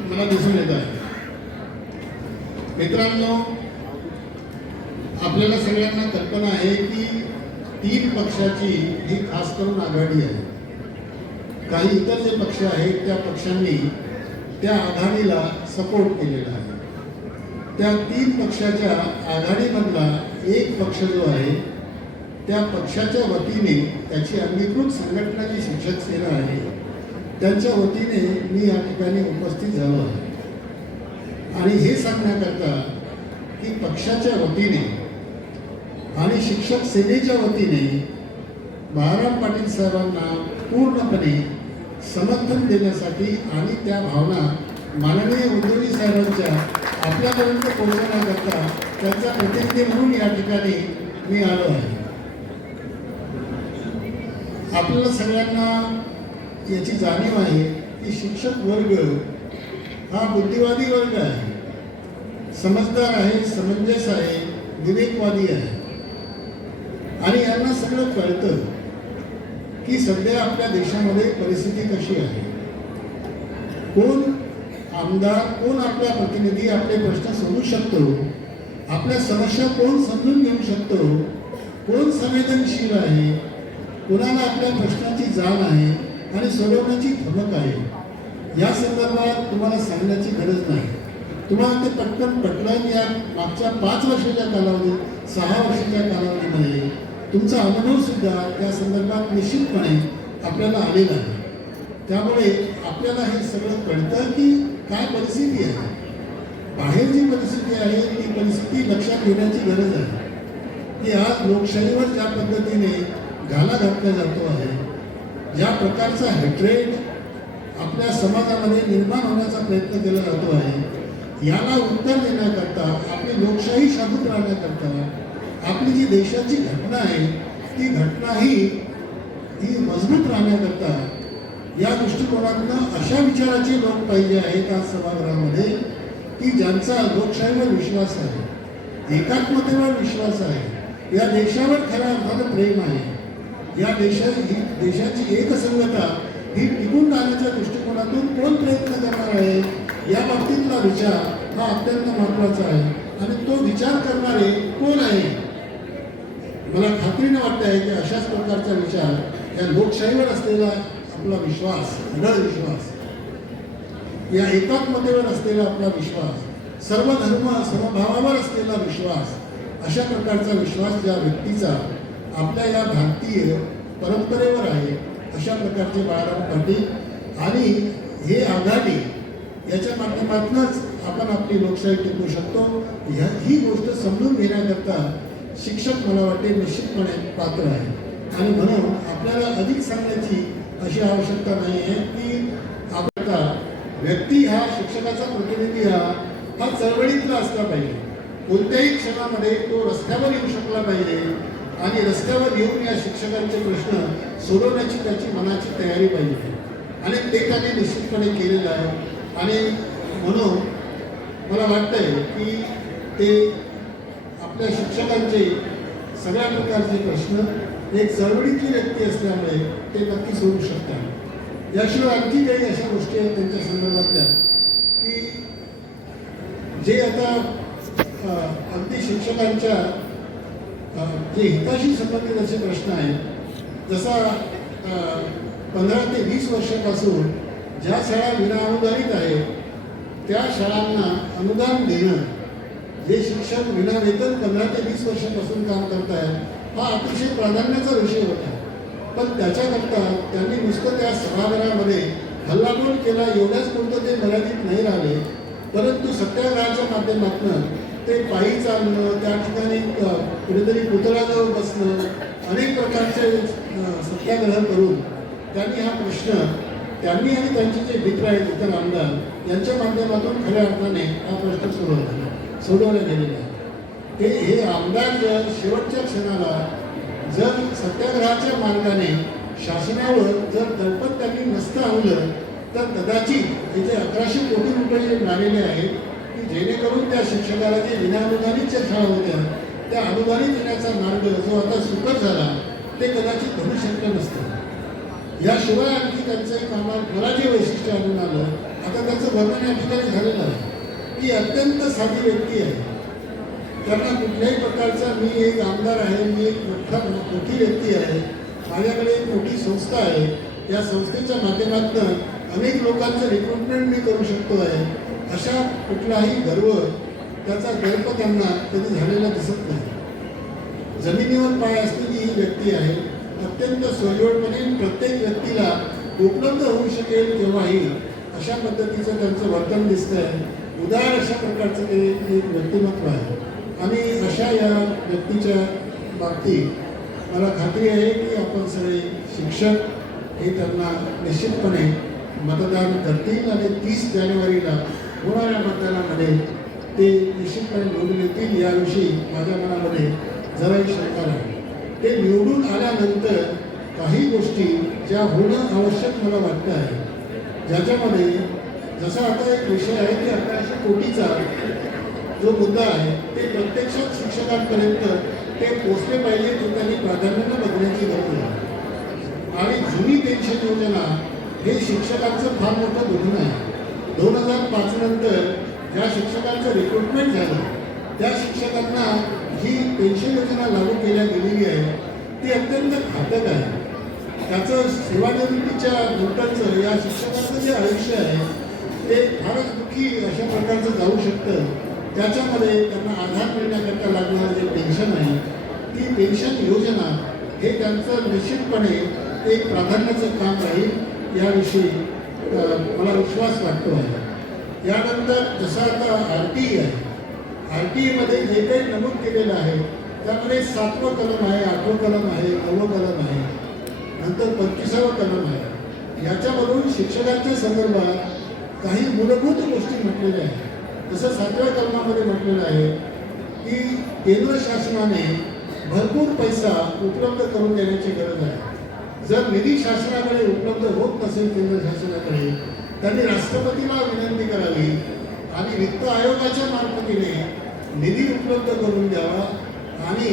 मला दिसून येत आहे. मित्रांनो, आपल्याला सगळ्यांना कल्पना आहे की 3 पक्षाची ही खास करून आघाडी आहे. काही इतर जे पक्ष आहेत त्या पक्षांनी त्या आघाडीला सपोर्ट केलेला आहे. त्या 3 पक्षाच्या आघाडीमधला एक पक्ष जो आहे त्या पक्षाच्या वतीने, त्याची अंगीकृत संघटना जी शिक्षक सेना आहे त्यांच्या वतीने मी या ठिकाणी उपस्थित झालो आहे. आणि हे सांगण्याकरता की पक्षाच्या वतीने आणि शिक्षक सेनेच्या वतीने बाळासाहेब पाटील साहेबांना पूर्णपणे समर्थन देण्यासाठी आणि त्या भावना माननीय उद्धवजी साहेबांच्या आपल्यापर्यंत पोहोचवण्याकरता त्यांचा प्रतिनिधी म्हणून या ठिकाणी मी आलो आहे. आपल्याला सगळ्यांना याची जाणीव आहे की शिक्षक वर्ग हा बुद्धिवादी वर्ग आहे, समजदार आहे, समंजस आहे, विवेकवादी आहे. आणि यांना सगळं कळतं की सध्या आपल्या देशामध्ये परिस्थिती कशी आहे, कोण आमदार, कोण आपला प्रतिनिधी आपले प्रश्न सोडवू शकतो, आपल्या समस्या कोण समजून घेऊ शकतो, कोण संवेदनशील आहे, कोणाला आपल्या प्रश्नाची जाण आहे आणि सोडवण्याची धमक आहे. या संदर्भात तुम्हाला सांगण्याची गरज नाही. तुम्हाला ते पटकन पटलं. या मागच्या 5 वर्षाच्या कालावधीत, 6 वर्षाच्या कालावधीमध्ये तुमचा अनुभव सुद्धा त्या संदर्भात निश्चितपणे आपल्याला आलेला आहे. त्यामुळे आपल्याला हे सगळं कळतं की काय परिस्थिती आहे, बाहेर जी परिस्थिती आहे ती परिस्थिती लक्षात घेण्याची गरज आहे. की आज लोकशाहीवर ज्या पद्धतीने घाला घातला जातो आहे, ज्या प्रकारचा हेट्रेड आपल्या समाजामध्ये निर्माण होण्याचा प्रयत्न केला जातो आहे, याला उत्तर देण्याकरता, आपली लोकशाही शाबूत राहण्याकरता, आपली जी देशाची घटना आहे ती घटनाही ही मजबूत राहण्याकरता या दृष्टिकोनातून अशा विचाराचे लोक पाहिजे आहेत आज सभागृहामध्ये की ज्यांचा लोकशाहीवर विश्वास आहे, एकात्मतेवर विश्वास आहे, या देशावर खऱ्या अर्थानं प्रेम आहे, या देशाची एकसंगता ही टिकून राहण्याच्या दृष्टिकोनातून कोण प्रयत्न करणार आहे या बाबतीतला विचार हा अत्यंत महत्त्वाचा आहे. आणि तो विचार करणारे कोण आहे, मला खात्रीने वाटते आहे की अशाच प्रकारचा विचार या लोकशाहीवर असलेला आपला विश्वास, दृढ विश्वास, या एकात्मतेवर असलेला आपला विश्वास, सर्व धर्म समभावावर असलेला विश्वास, अशा प्रकारचा विश्वास ज्या व्यक्तीचा आपल्या या भारतीय परंपरेवर आहे, अशा प्रकारचे बाळासाहेब पाटील आणि हे आघाडी याच्या माध्यमातूनच आपण आपली लोकशाही टिकवू शकतो. ही गोष्ट समजून घेण्याकरता शिक्षक मला वाटते निश्चितपणे पात्र आहे. आणि म्हणून आपल्याला अधिक सांगण्याची अशी आवश्यकता नाही आहे की आपला व्यक्ती हा, शिक्षकाचा प्रतिनिधी हा चळवळीतला असला पाहिजे. कोणत्याही क्षणामध्ये तो रस्त्यावर येऊ शकला पाहिजे आणि रस्त्यावर येऊन या शिक्षकांचे प्रश्न सोडवण्याची त्याची मनाची तयारी पाहिजे. आणि ते त्याने निश्चितपणे केलेलं आहे. आणि म्हणून मला वाटतंय की ते आपल्या शिक्षकांचे सगळ्या प्रकारचे प्रश्न एक चळवळीतली व्यक्ती असल्यामुळे ते नक्की सोडू शकतात. याशिवाय आणखी काही अशा गोष्टी आहेत त्यांच्या संदर्भातल्या की जे आता अगदी शिक्षकांच्या जे हिताशी संबंधित असे प्रश्न आहेत. जसा 15 ते 20 वर्षापासून ज्या शाळा विनाअनुदानित आहेत त्या शाळांना अनुदान देणं, जे शिक्षक विनावेतन 15 ते 20 वर्षापासून काम करत आहेत, हा अतिशय प्राधान्याचा विषय होता. पण त्याच्याकरता त्यांनी नुसतं त्या सभागृहामध्ये हल्लाबोल केला एवढ्याच पुरतं ते मर्यादित नाही राहिले, परंतु सत्याग्रहाच्या माध्यमातून ते पायी चालणं, त्या ठिकाणी कुठेतरी पुतळ्याजवळ बसणं, अनेक प्रकारचे सत्याग्रह करून त्यांनी हा प्रश्न, त्यांनी आणि त्यांचे जे मित्र आहेत इतर आमदार यांच्या माध्यमातून खऱ्या अर्थाने हा प्रश्न सोडवला गेलेला आहे. ते हे आमदार जर शेवटच्या क्षणाला जर सत्याग्रहाच्या मार्गाने शासनावर जर दडपण त्यांनी नसतं आणलं तर कदाचित हे जे 1100 कोटी रुपये जे मिळालेले आहेत की जेणेकरून त्या शिक्षकाला जे विनाअनुदानित ज्या शाळा होत्या त्या अनुदानित देण्याचा मार्ग जो आता सुकर झाला ते कदाचित घडू शकलं नसतं. याशिवाय आणखी त्यांचं कामात मला जे वैशिष्ट्य आढळून आलं, आता त्याचं वर्णन या ठिकाणी झालेलं आहे की अत्यंत साधी व्यक्ती आहे. त्यांना कुठल्याही प्रकारचा मी एक आमदार आहे, मी एक मोठी व्यक्ती आहे, माझ्याकडे एक मोठी संस्था आहे, या संस्थेच्या माध्यमातून अनेक लोकांचं रिक्रुटमेंट मी करू शकतो आहे, अशा कुठलाही गर्व त्याचा दर्प त्यांना कधी झालेला दिसत नाही. जमिनीवर पाय असलेली ही व्यक्ती आहे. अत्यंत सोयीवरपणे प्रत्येक व्यक्तीला उपलब्ध होऊ शकेल केव्हाही अशा पद्धतीचं त्यांचं वर्तन दिसतं आहे. उदार अशा प्रकारचं ते एक व्यक्तिमत्व आहे. आणि अशा या व्यक्तीच्या बाबतीत मला खात्री आहे की आपण सगळे शिक्षक हे त्यांना निश्चितपणे मतदान करतील आणि 30 जानेवारीला होणाऱ्या मतदानामध्ये ते निश्चितपणे निवडून येतील याविषयी माझ्या मनामध्ये जराही शंका नाही. ते निवडून आल्यानंतर काही गोष्टी ज्या होणं आवश्यक मला वाटतं आहे, ज्याच्यामध्ये जसा आता एक विषय आहे की 1100 कोटीचा जो मुद्दा आहे ते प्रत्यक्षात शिक्षकांपर्यंत ते पोचले पाहिजे, ते त्यांनी प्राधान्यानं बघण्याची गरज आहे. आणि जुनी पेन्शन योजना हे शिक्षकांचं फार मोठं दुखणं आहे. 2005 नंतर ज्या शिक्षकांचं रिक्रुटमेंट झालं त्या शिक्षकांना जी पेन्शन योजना लागू केल्या गेलेली आहे ती अत्यंत घातक आहे. त्याचं सेवानिवृत्तीच्या नंतरचं या शिक्षकांचं जे आयुष्य आहे ते फारच दुःखी अशा प्रकारचं जाऊ शकतं. त्याच्यामध्ये त्यांना आधार मिळण्याकरता लागणारं जे पेन्शन आहे ती पेन्शन योजना हे त्यांचं निश्चितपणे एक प्राधान्याचं काम राहील याविषयी मला विश्वास वाटतो आहे. यानंतर जसं आता RTE आहे, RTEमध्ये जे काही नमूद केलेलं आहे त्यामध्ये 7वं कलम आहे, 8वं कलम आहे, 9वं कलम आहे, नंतर 25वं कलम आहे. याच्यामधून शिक्षकांच्या संदर्भात काही मूलभूत गोष्टी म्हटलेल्या आहेत. जसं 7व्या कलमामध्ये म्हटलेलं आहे की केंद्र शासनाने भरपूर पैसा उपलब्ध करून देण्याची गरज आहे. जर निधी शासनाकडे उपलब्ध होत नसेल केंद्र शासनाकडे, त्यांनी राष्ट्रपतीला विनंती करावी आणि वित्त आयोगाच्या मार्फतीने निधी उपलब्ध करून द्यावा. आणि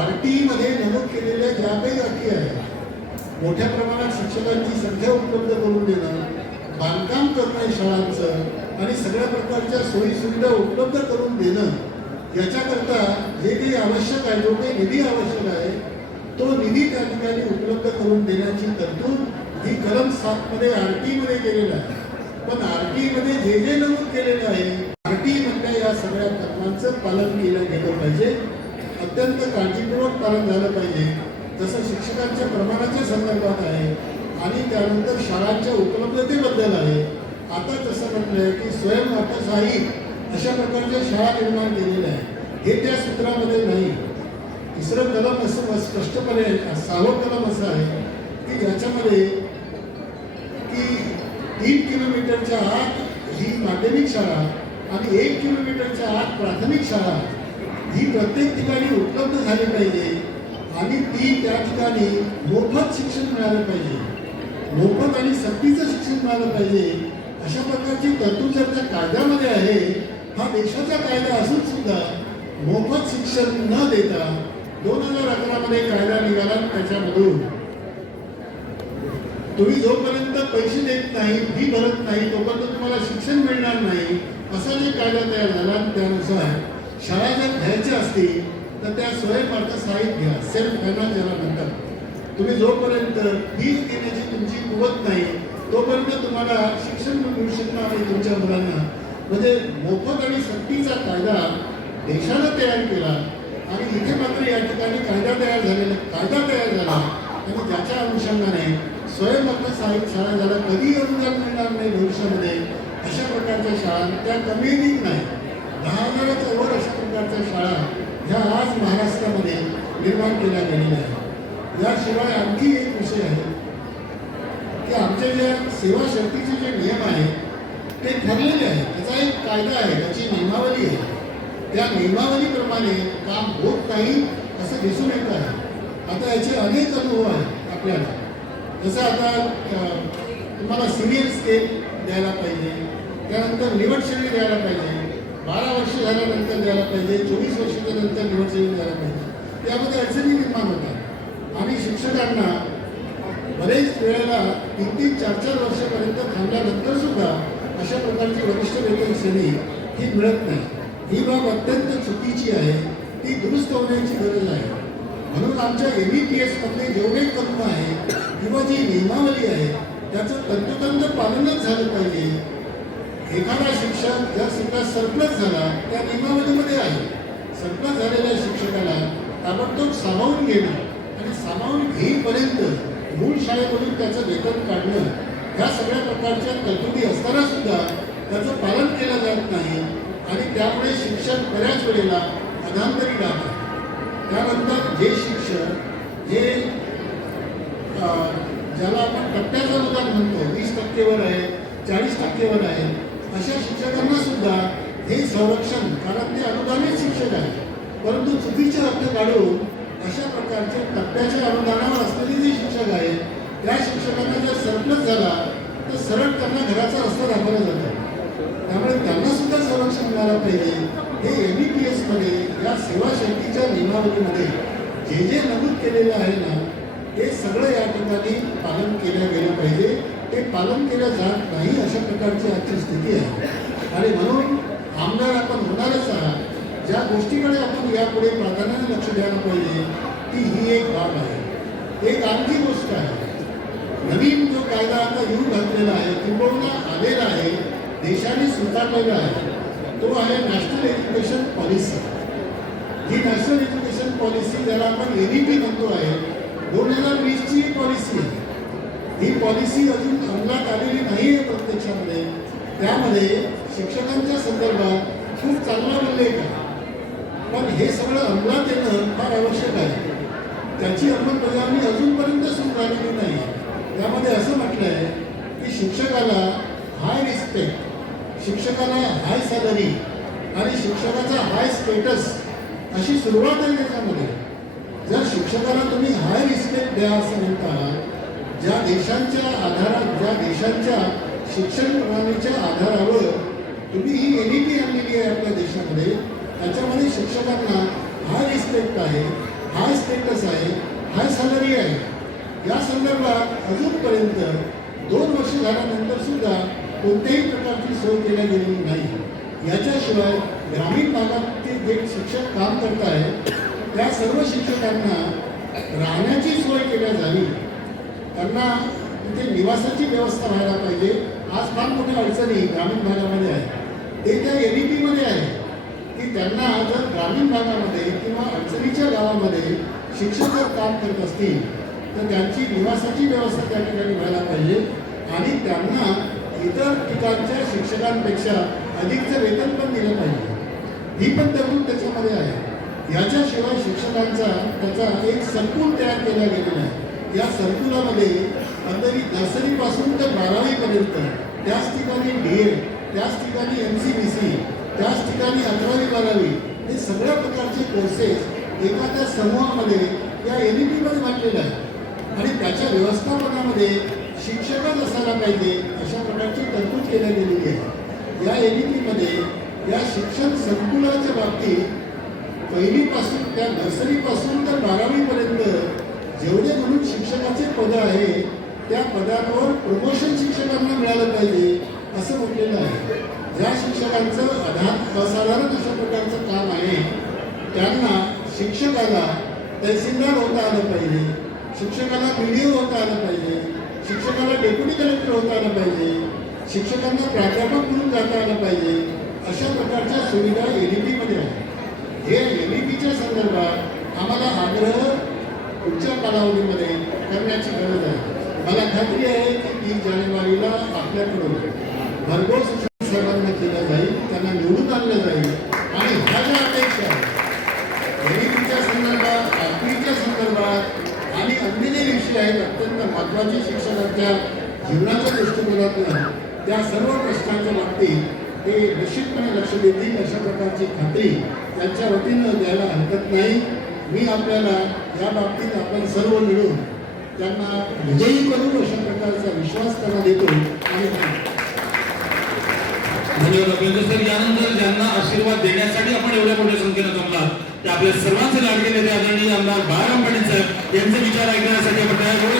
RTEमध्ये नमूद केलेल्या ज्या काही अटी आहेत, मोठ्या प्रमाणात शिक्षकांची संख्या उपलब्ध करून देणं, बांधकाम करणं शाळांचं आणि सगळ्या प्रकारच्या सोयीसुविधा उपलब्ध करून देणं, याच्याकरता जे काही आवश्यक आहे, जो काही निधी आवश्यक आहे तो निधी त्या ठिकाणी उपलब्ध करून देण्याची तरतूद ही कलम 7मध्ये RTEमध्ये केलेलं आहे. पण RTEमध्ये जे जे नमूद केलेलं आहे RTEमधल्या या सगळ्या कलमांचं पालन केलं गेलं पाहिजे. अत्यंत काळजीपूर्वक पालन झालं पाहिजे. जसं शिक्षकांच्या प्रमाणाच्या संदर्भात आहे आणि त्यानंतर शाळांच्या उपलब्धतेबद्दल आहे. आता जसं म्हटलं आहे की स्वयंअर्थसहाय्यित अशा प्रकारच्या शाळा निर्माण केलेल्या आहेत, हे त्या सूत्रामध्ये नाही. 3रं कलम असं स्पष्टपणे 6वं कलम असं आहे की ज्याच्यामध्ये की 3 किलोमीटरच्या आत ही माध्यमिक शाळा आणि 1 किलोमीटरच्या आत प्राथमिक शाळा ही प्रत्येक ठिकाणी उपलब्ध झाली पाहिजे आणि ती त्या ठिकाणी मोफत शिक्षण मिळालं पाहिजे, मोफत आणि सक्तीचं शिक्षण मिळालं पाहिजे. अशा प्रकारची तरतूद जर त्या कायद्यामध्ये आहे, हा देशाचा कायदा असून सुद्धा मोफत शिक्षण न देता 2011मध्ये कायदा निघाला. त्याच्यामधून तुम्ही जोपर्यंत पैसे देत नाही, फी भरत नाही, तोपर्यंत तुम्हाला शिक्षण मिळणार नाही असा जे कायदा तयार झाला. त्यानुसार शाळा जर घ्यायच्या असतील तर त्या स्वयंअर्थसहाय्यित घ्या, सेल्फ फायनान्स ज्याला म्हणतात. तुम्ही जोपर्यंत फीज देण्याची तुमची कुवत नाही तोपर्यंत तुम्हाला शिक्षण मिळू शकणार नाही तुमच्या मुलांना. म्हणजे मोफत आणि सक्तीचा कायदा देशानं तयार केला आणि इथे मात्र या ठिकाणी कायदा तयार झाला आणि ज्याच्या अनुषंगाने स्वयंअर्थसहाय्यित शाळा ज्याला कधी अनुदान मिळणार नाही भविष्यामध्ये अशा प्रकारच्या शाळा, त्या कमी अधिक नाही 10,000च्या वर अशा प्रकारच्या शाळा ह्या आज महाराष्ट्रामध्ये निर्माण केल्या गेलेल्या आहेत. याशिवाय आणखी एक विषय आहे की आमच्या ज्या सेवा शर्तीचे जे नियम आहेत ते ठरलेले आहेत. त्याचा एक कायदा आहे, त्याची नियमावली आहे. त्या नियमावलीप्रमाणे काम होत नाही असं दिसून येत आहे. आता याचे अनेक अनुभव आहेत आपल्याला. जसं आता तुम्हाला सिनियर स्केल द्यायला पाहिजे, त्यानंतर निवड श्रेणी द्यायला पाहिजे, 12 वर्ष झाल्यानंतर द्यायला पाहिजे, 24 वर्षाच्या नंतर निवड श्रेणी द्यायला पाहिजे. त्यामध्ये अडचणी निर्माण होतात आणि शिक्षकांना बरेच वेळेला 3-3, 4-4 वर्षापर्यंत थांबल्यानंतर सुद्धा अशा प्रकारची वरिष्ठ वेतन श्रेणी ही मिळत नाही. ही बाब अत्यंत चुकीची आहे, ती दुरुस्त होण्याची गरज आहे. म्हणून आमच्या MBPS मध्ये जेवढे कलम आहे किंवा जी नियमावली आहे त्याचं तंतोतंत पालनच झालं पाहिजे. एखादा शिक्षक जर सुद्धा सरप्लस झाला त्या नियमावलीमध्ये आहे, सरप्लस झालेल्या शिक्षकाला ताबडतोब सामावून घेणं आणि सामावून घेईपर्यंत मूळ शाळेमधून त्याचं वेतन काढणं ह्या सगळ्या प्रकारच्या तरतुदी असताना सुद्धा त्याचं पालन केलं जात नाही आणि त्यामुळे शिक्षक बऱ्याच वेळेला अधांतरी राहतात. त्यानंतर जे शिक्षक जे ज्याला आपण टप्प्याचं अनुदान म्हणतो 20% आहे, 40% आहे, अशा शिक्षकांना सुद्धा हे संरक्षण, कारण ते अनुदानित शिक्षक आहे, परंतु चुकीचे अर्थ काढून अशा प्रकारचे टप्प्याच्या अनुदानावर असलेले जे शिक्षक आहेत त्या शिक्षकांना जर सरप्लस झाला तर सरळ त्यांना घराचा रस्ता दाखवला जातो. त्यामुळे त्यांना सुद्धा संरक्षण मिळालं पाहिजे. हे MBPS मध्ये या सेवा शर्तीच्या नियमावलीमध्ये जे जे नमूद केलेलं आहे ना ते सगळं या ठिकाणी पालन केलं गेलं पाहिजे. ते पालन केलं जात नाही अशा प्रकारची आजची स्थिती आहे आणि म्हणून आमदार आपण होणारच आहात. ज्या गोष्टीकडे आपण यापुढे प्राधान्याने लक्ष द्यायला पाहिजे ती ही एक बाब आहे. एक आणखी गोष्ट आहे, नवीन जो कायदा आता येऊन घातलेला आहे, किंबहुना आलेला आहे, देशाने स्वीकारलेला आहे, तो आहे नॅशनल एज्युकेशन पॉलिसी. ही नॅशनल एज्युकेशन पॉलिसी ज्याला आपण NEP म्हणतो आहे, 2020ची पॉलिसी आहे. ही पॉलिसी अजून अंमलात आलेली नाही आहे प्रत्यक्षामध्ये. त्यामध्ये शिक्षकांच्या संदर्भात खूप चांगला उल्लेख आहे, पण हे सगळं अंमलात येणं फार आवश्यक आहे. त्याची अंमलबजावणी अजूनपर्यंत सुरू झालेली नाही. त्यामध्ये असं म्हटलं आहे की शिक्षकाला हाय रिस्पेक्ट, शिक्षकाला हाय सॅलरी आणि शिक्षकाचा हाय स्टेटस अशी सुरुवात आहे त्याच्यामध्ये. जर शिक्षकाला तुम्ही हाय रिस्पेक्ट द्या असं म्हणता, ज्या देशांच्या शिक्षण प्रणालीच्या आधारावर तुम्ही ही NEP आणलेली आहे आपल्या देशामध्ये, त्याच्यामध्ये शिक्षकांना हाय रिस्पेक्ट आहे, हाय स्टेटस आहे, हाय सॅलरी आहे. या संदर्भात अजूनपर्यंत 2 वर्ष झाल्यानंतर सुद्धा कोणत्याही प्रकारची सोय केल्या गेलेली नाही. याच्याशिवाय ग्रामीण भागातील जे शिक्षक काम करत आहेत त्या सर्व शिक्षकांना राहण्याची सोय केल्या जावी, त्यांना तिथे निवासाची व्यवस्था व्हायला पाहिजे. आज फार मोठ्या अडचणी ग्रामीण भागामध्ये आहे, ते त्या NEP मध्ये आहे की त्यांना जर ग्रामीण भागामध्ये किंवा अडचणीच्या गावामध्ये शिक्षक जर काम करत असतील तर त्यांची निवासाची व्यवस्था त्या ठिकाणी व्हायला पाहिजे आणि त्यांना इतर ठिकाणच्या शिक्षकांपेक्षा अधिकचं वेतन पण दिलं पाहिजे. ही पण तरतूद त्याच्यामध्ये आहे. याच्याशिवाय शिक्षकांचा त्याचा एक संकुल तयार केला गेलेला आहे. या संकुलामध्ये अंतरी नर्सरीपासून तर 12वीपर्यंत, त्याच ठिकाणी DED, त्याच ठिकाणी MCBC, त्याच ठिकाणी 11वी 12वी हे सगळ्या प्रकारचे कोर्सेस एखाद्या समूहामध्ये या NEP मध्ये मांडलेले आहे आणि त्याच्या व्यवस्थापनामध्ये शिक्षकच असायला पाहिजे अशा प्रकारची तरतूद केल्या गेलेली आहे. या NEP मध्ये या शिक्षण संकुलाच्या बाबतीत पहिलीपासून त्या नर्सरीपासून तर 12वीपर्यंत जेवढे म्हणून शिक्षकाचे पद आहे त्या पदांवर प्रमोशन शिक्षकांना मिळालं पाहिजे असं म्हटलेलं आहे. ज्या शिक्षकांचं असाधारण अशा प्रकारचं काम आहे त्यांना शिक्षकाला तहसीलदार होता आलं पाहिजे, शिक्षकाला BDO होता आलं पाहिजे, शिक्षकाला डेप्युटी कलेक्टर होता आलं पाहिजे, शिक्षकांना प्राध्यापक म्हणून जाता आलं पाहिजे. अशा प्रकारच्या सुविधा LEP मध्ये आहेत. हे LEPच्या संदर्भात आम्हाला आग्रह पुढच्या कालावधीमध्ये करण्याची गरज आहे. मला खात्री आहे की 30 जानेवारीला आपल्याकडून भरघोस सर्वांना केलं जाईल, त्यांना निवडून आणलं जाईल आणि ह्या ज्या अपेक्षा आहेत LEPच्या संदर्भात, आठवीच्या संदर्भात आणि अन्य जे विषय आहेत अत्यंत महत्त्वाचे शिक्षकांच्या जीवनाच्या दृष्टिकोनातून त्या सर्व प्रश्नांच्या बाबतीत ते निश्चितपणे लक्ष देतील अशा प्रकारची खात्री त्यांच्या वतीनं द्यायला हरकत नाही. मी आपल्याला या बाबतीत आपण सर्व मिळून त्यांना विजयी करू अशा प्रकारचा विश्वास त्यांना देतो आणि धन्यवाद अभिनंदन सर. यानंतर ज्यांना आशीर्वाद देण्यासाठी आपण एवढ्या मोठ्या संख्येनं जमलात ते आपल्या सर्वांचे लाडके नेते आदरणीय आमदार बाळाराम पाटील साहेब यांचे विचार ऐकण्यासाठी आपण तयार आहोत.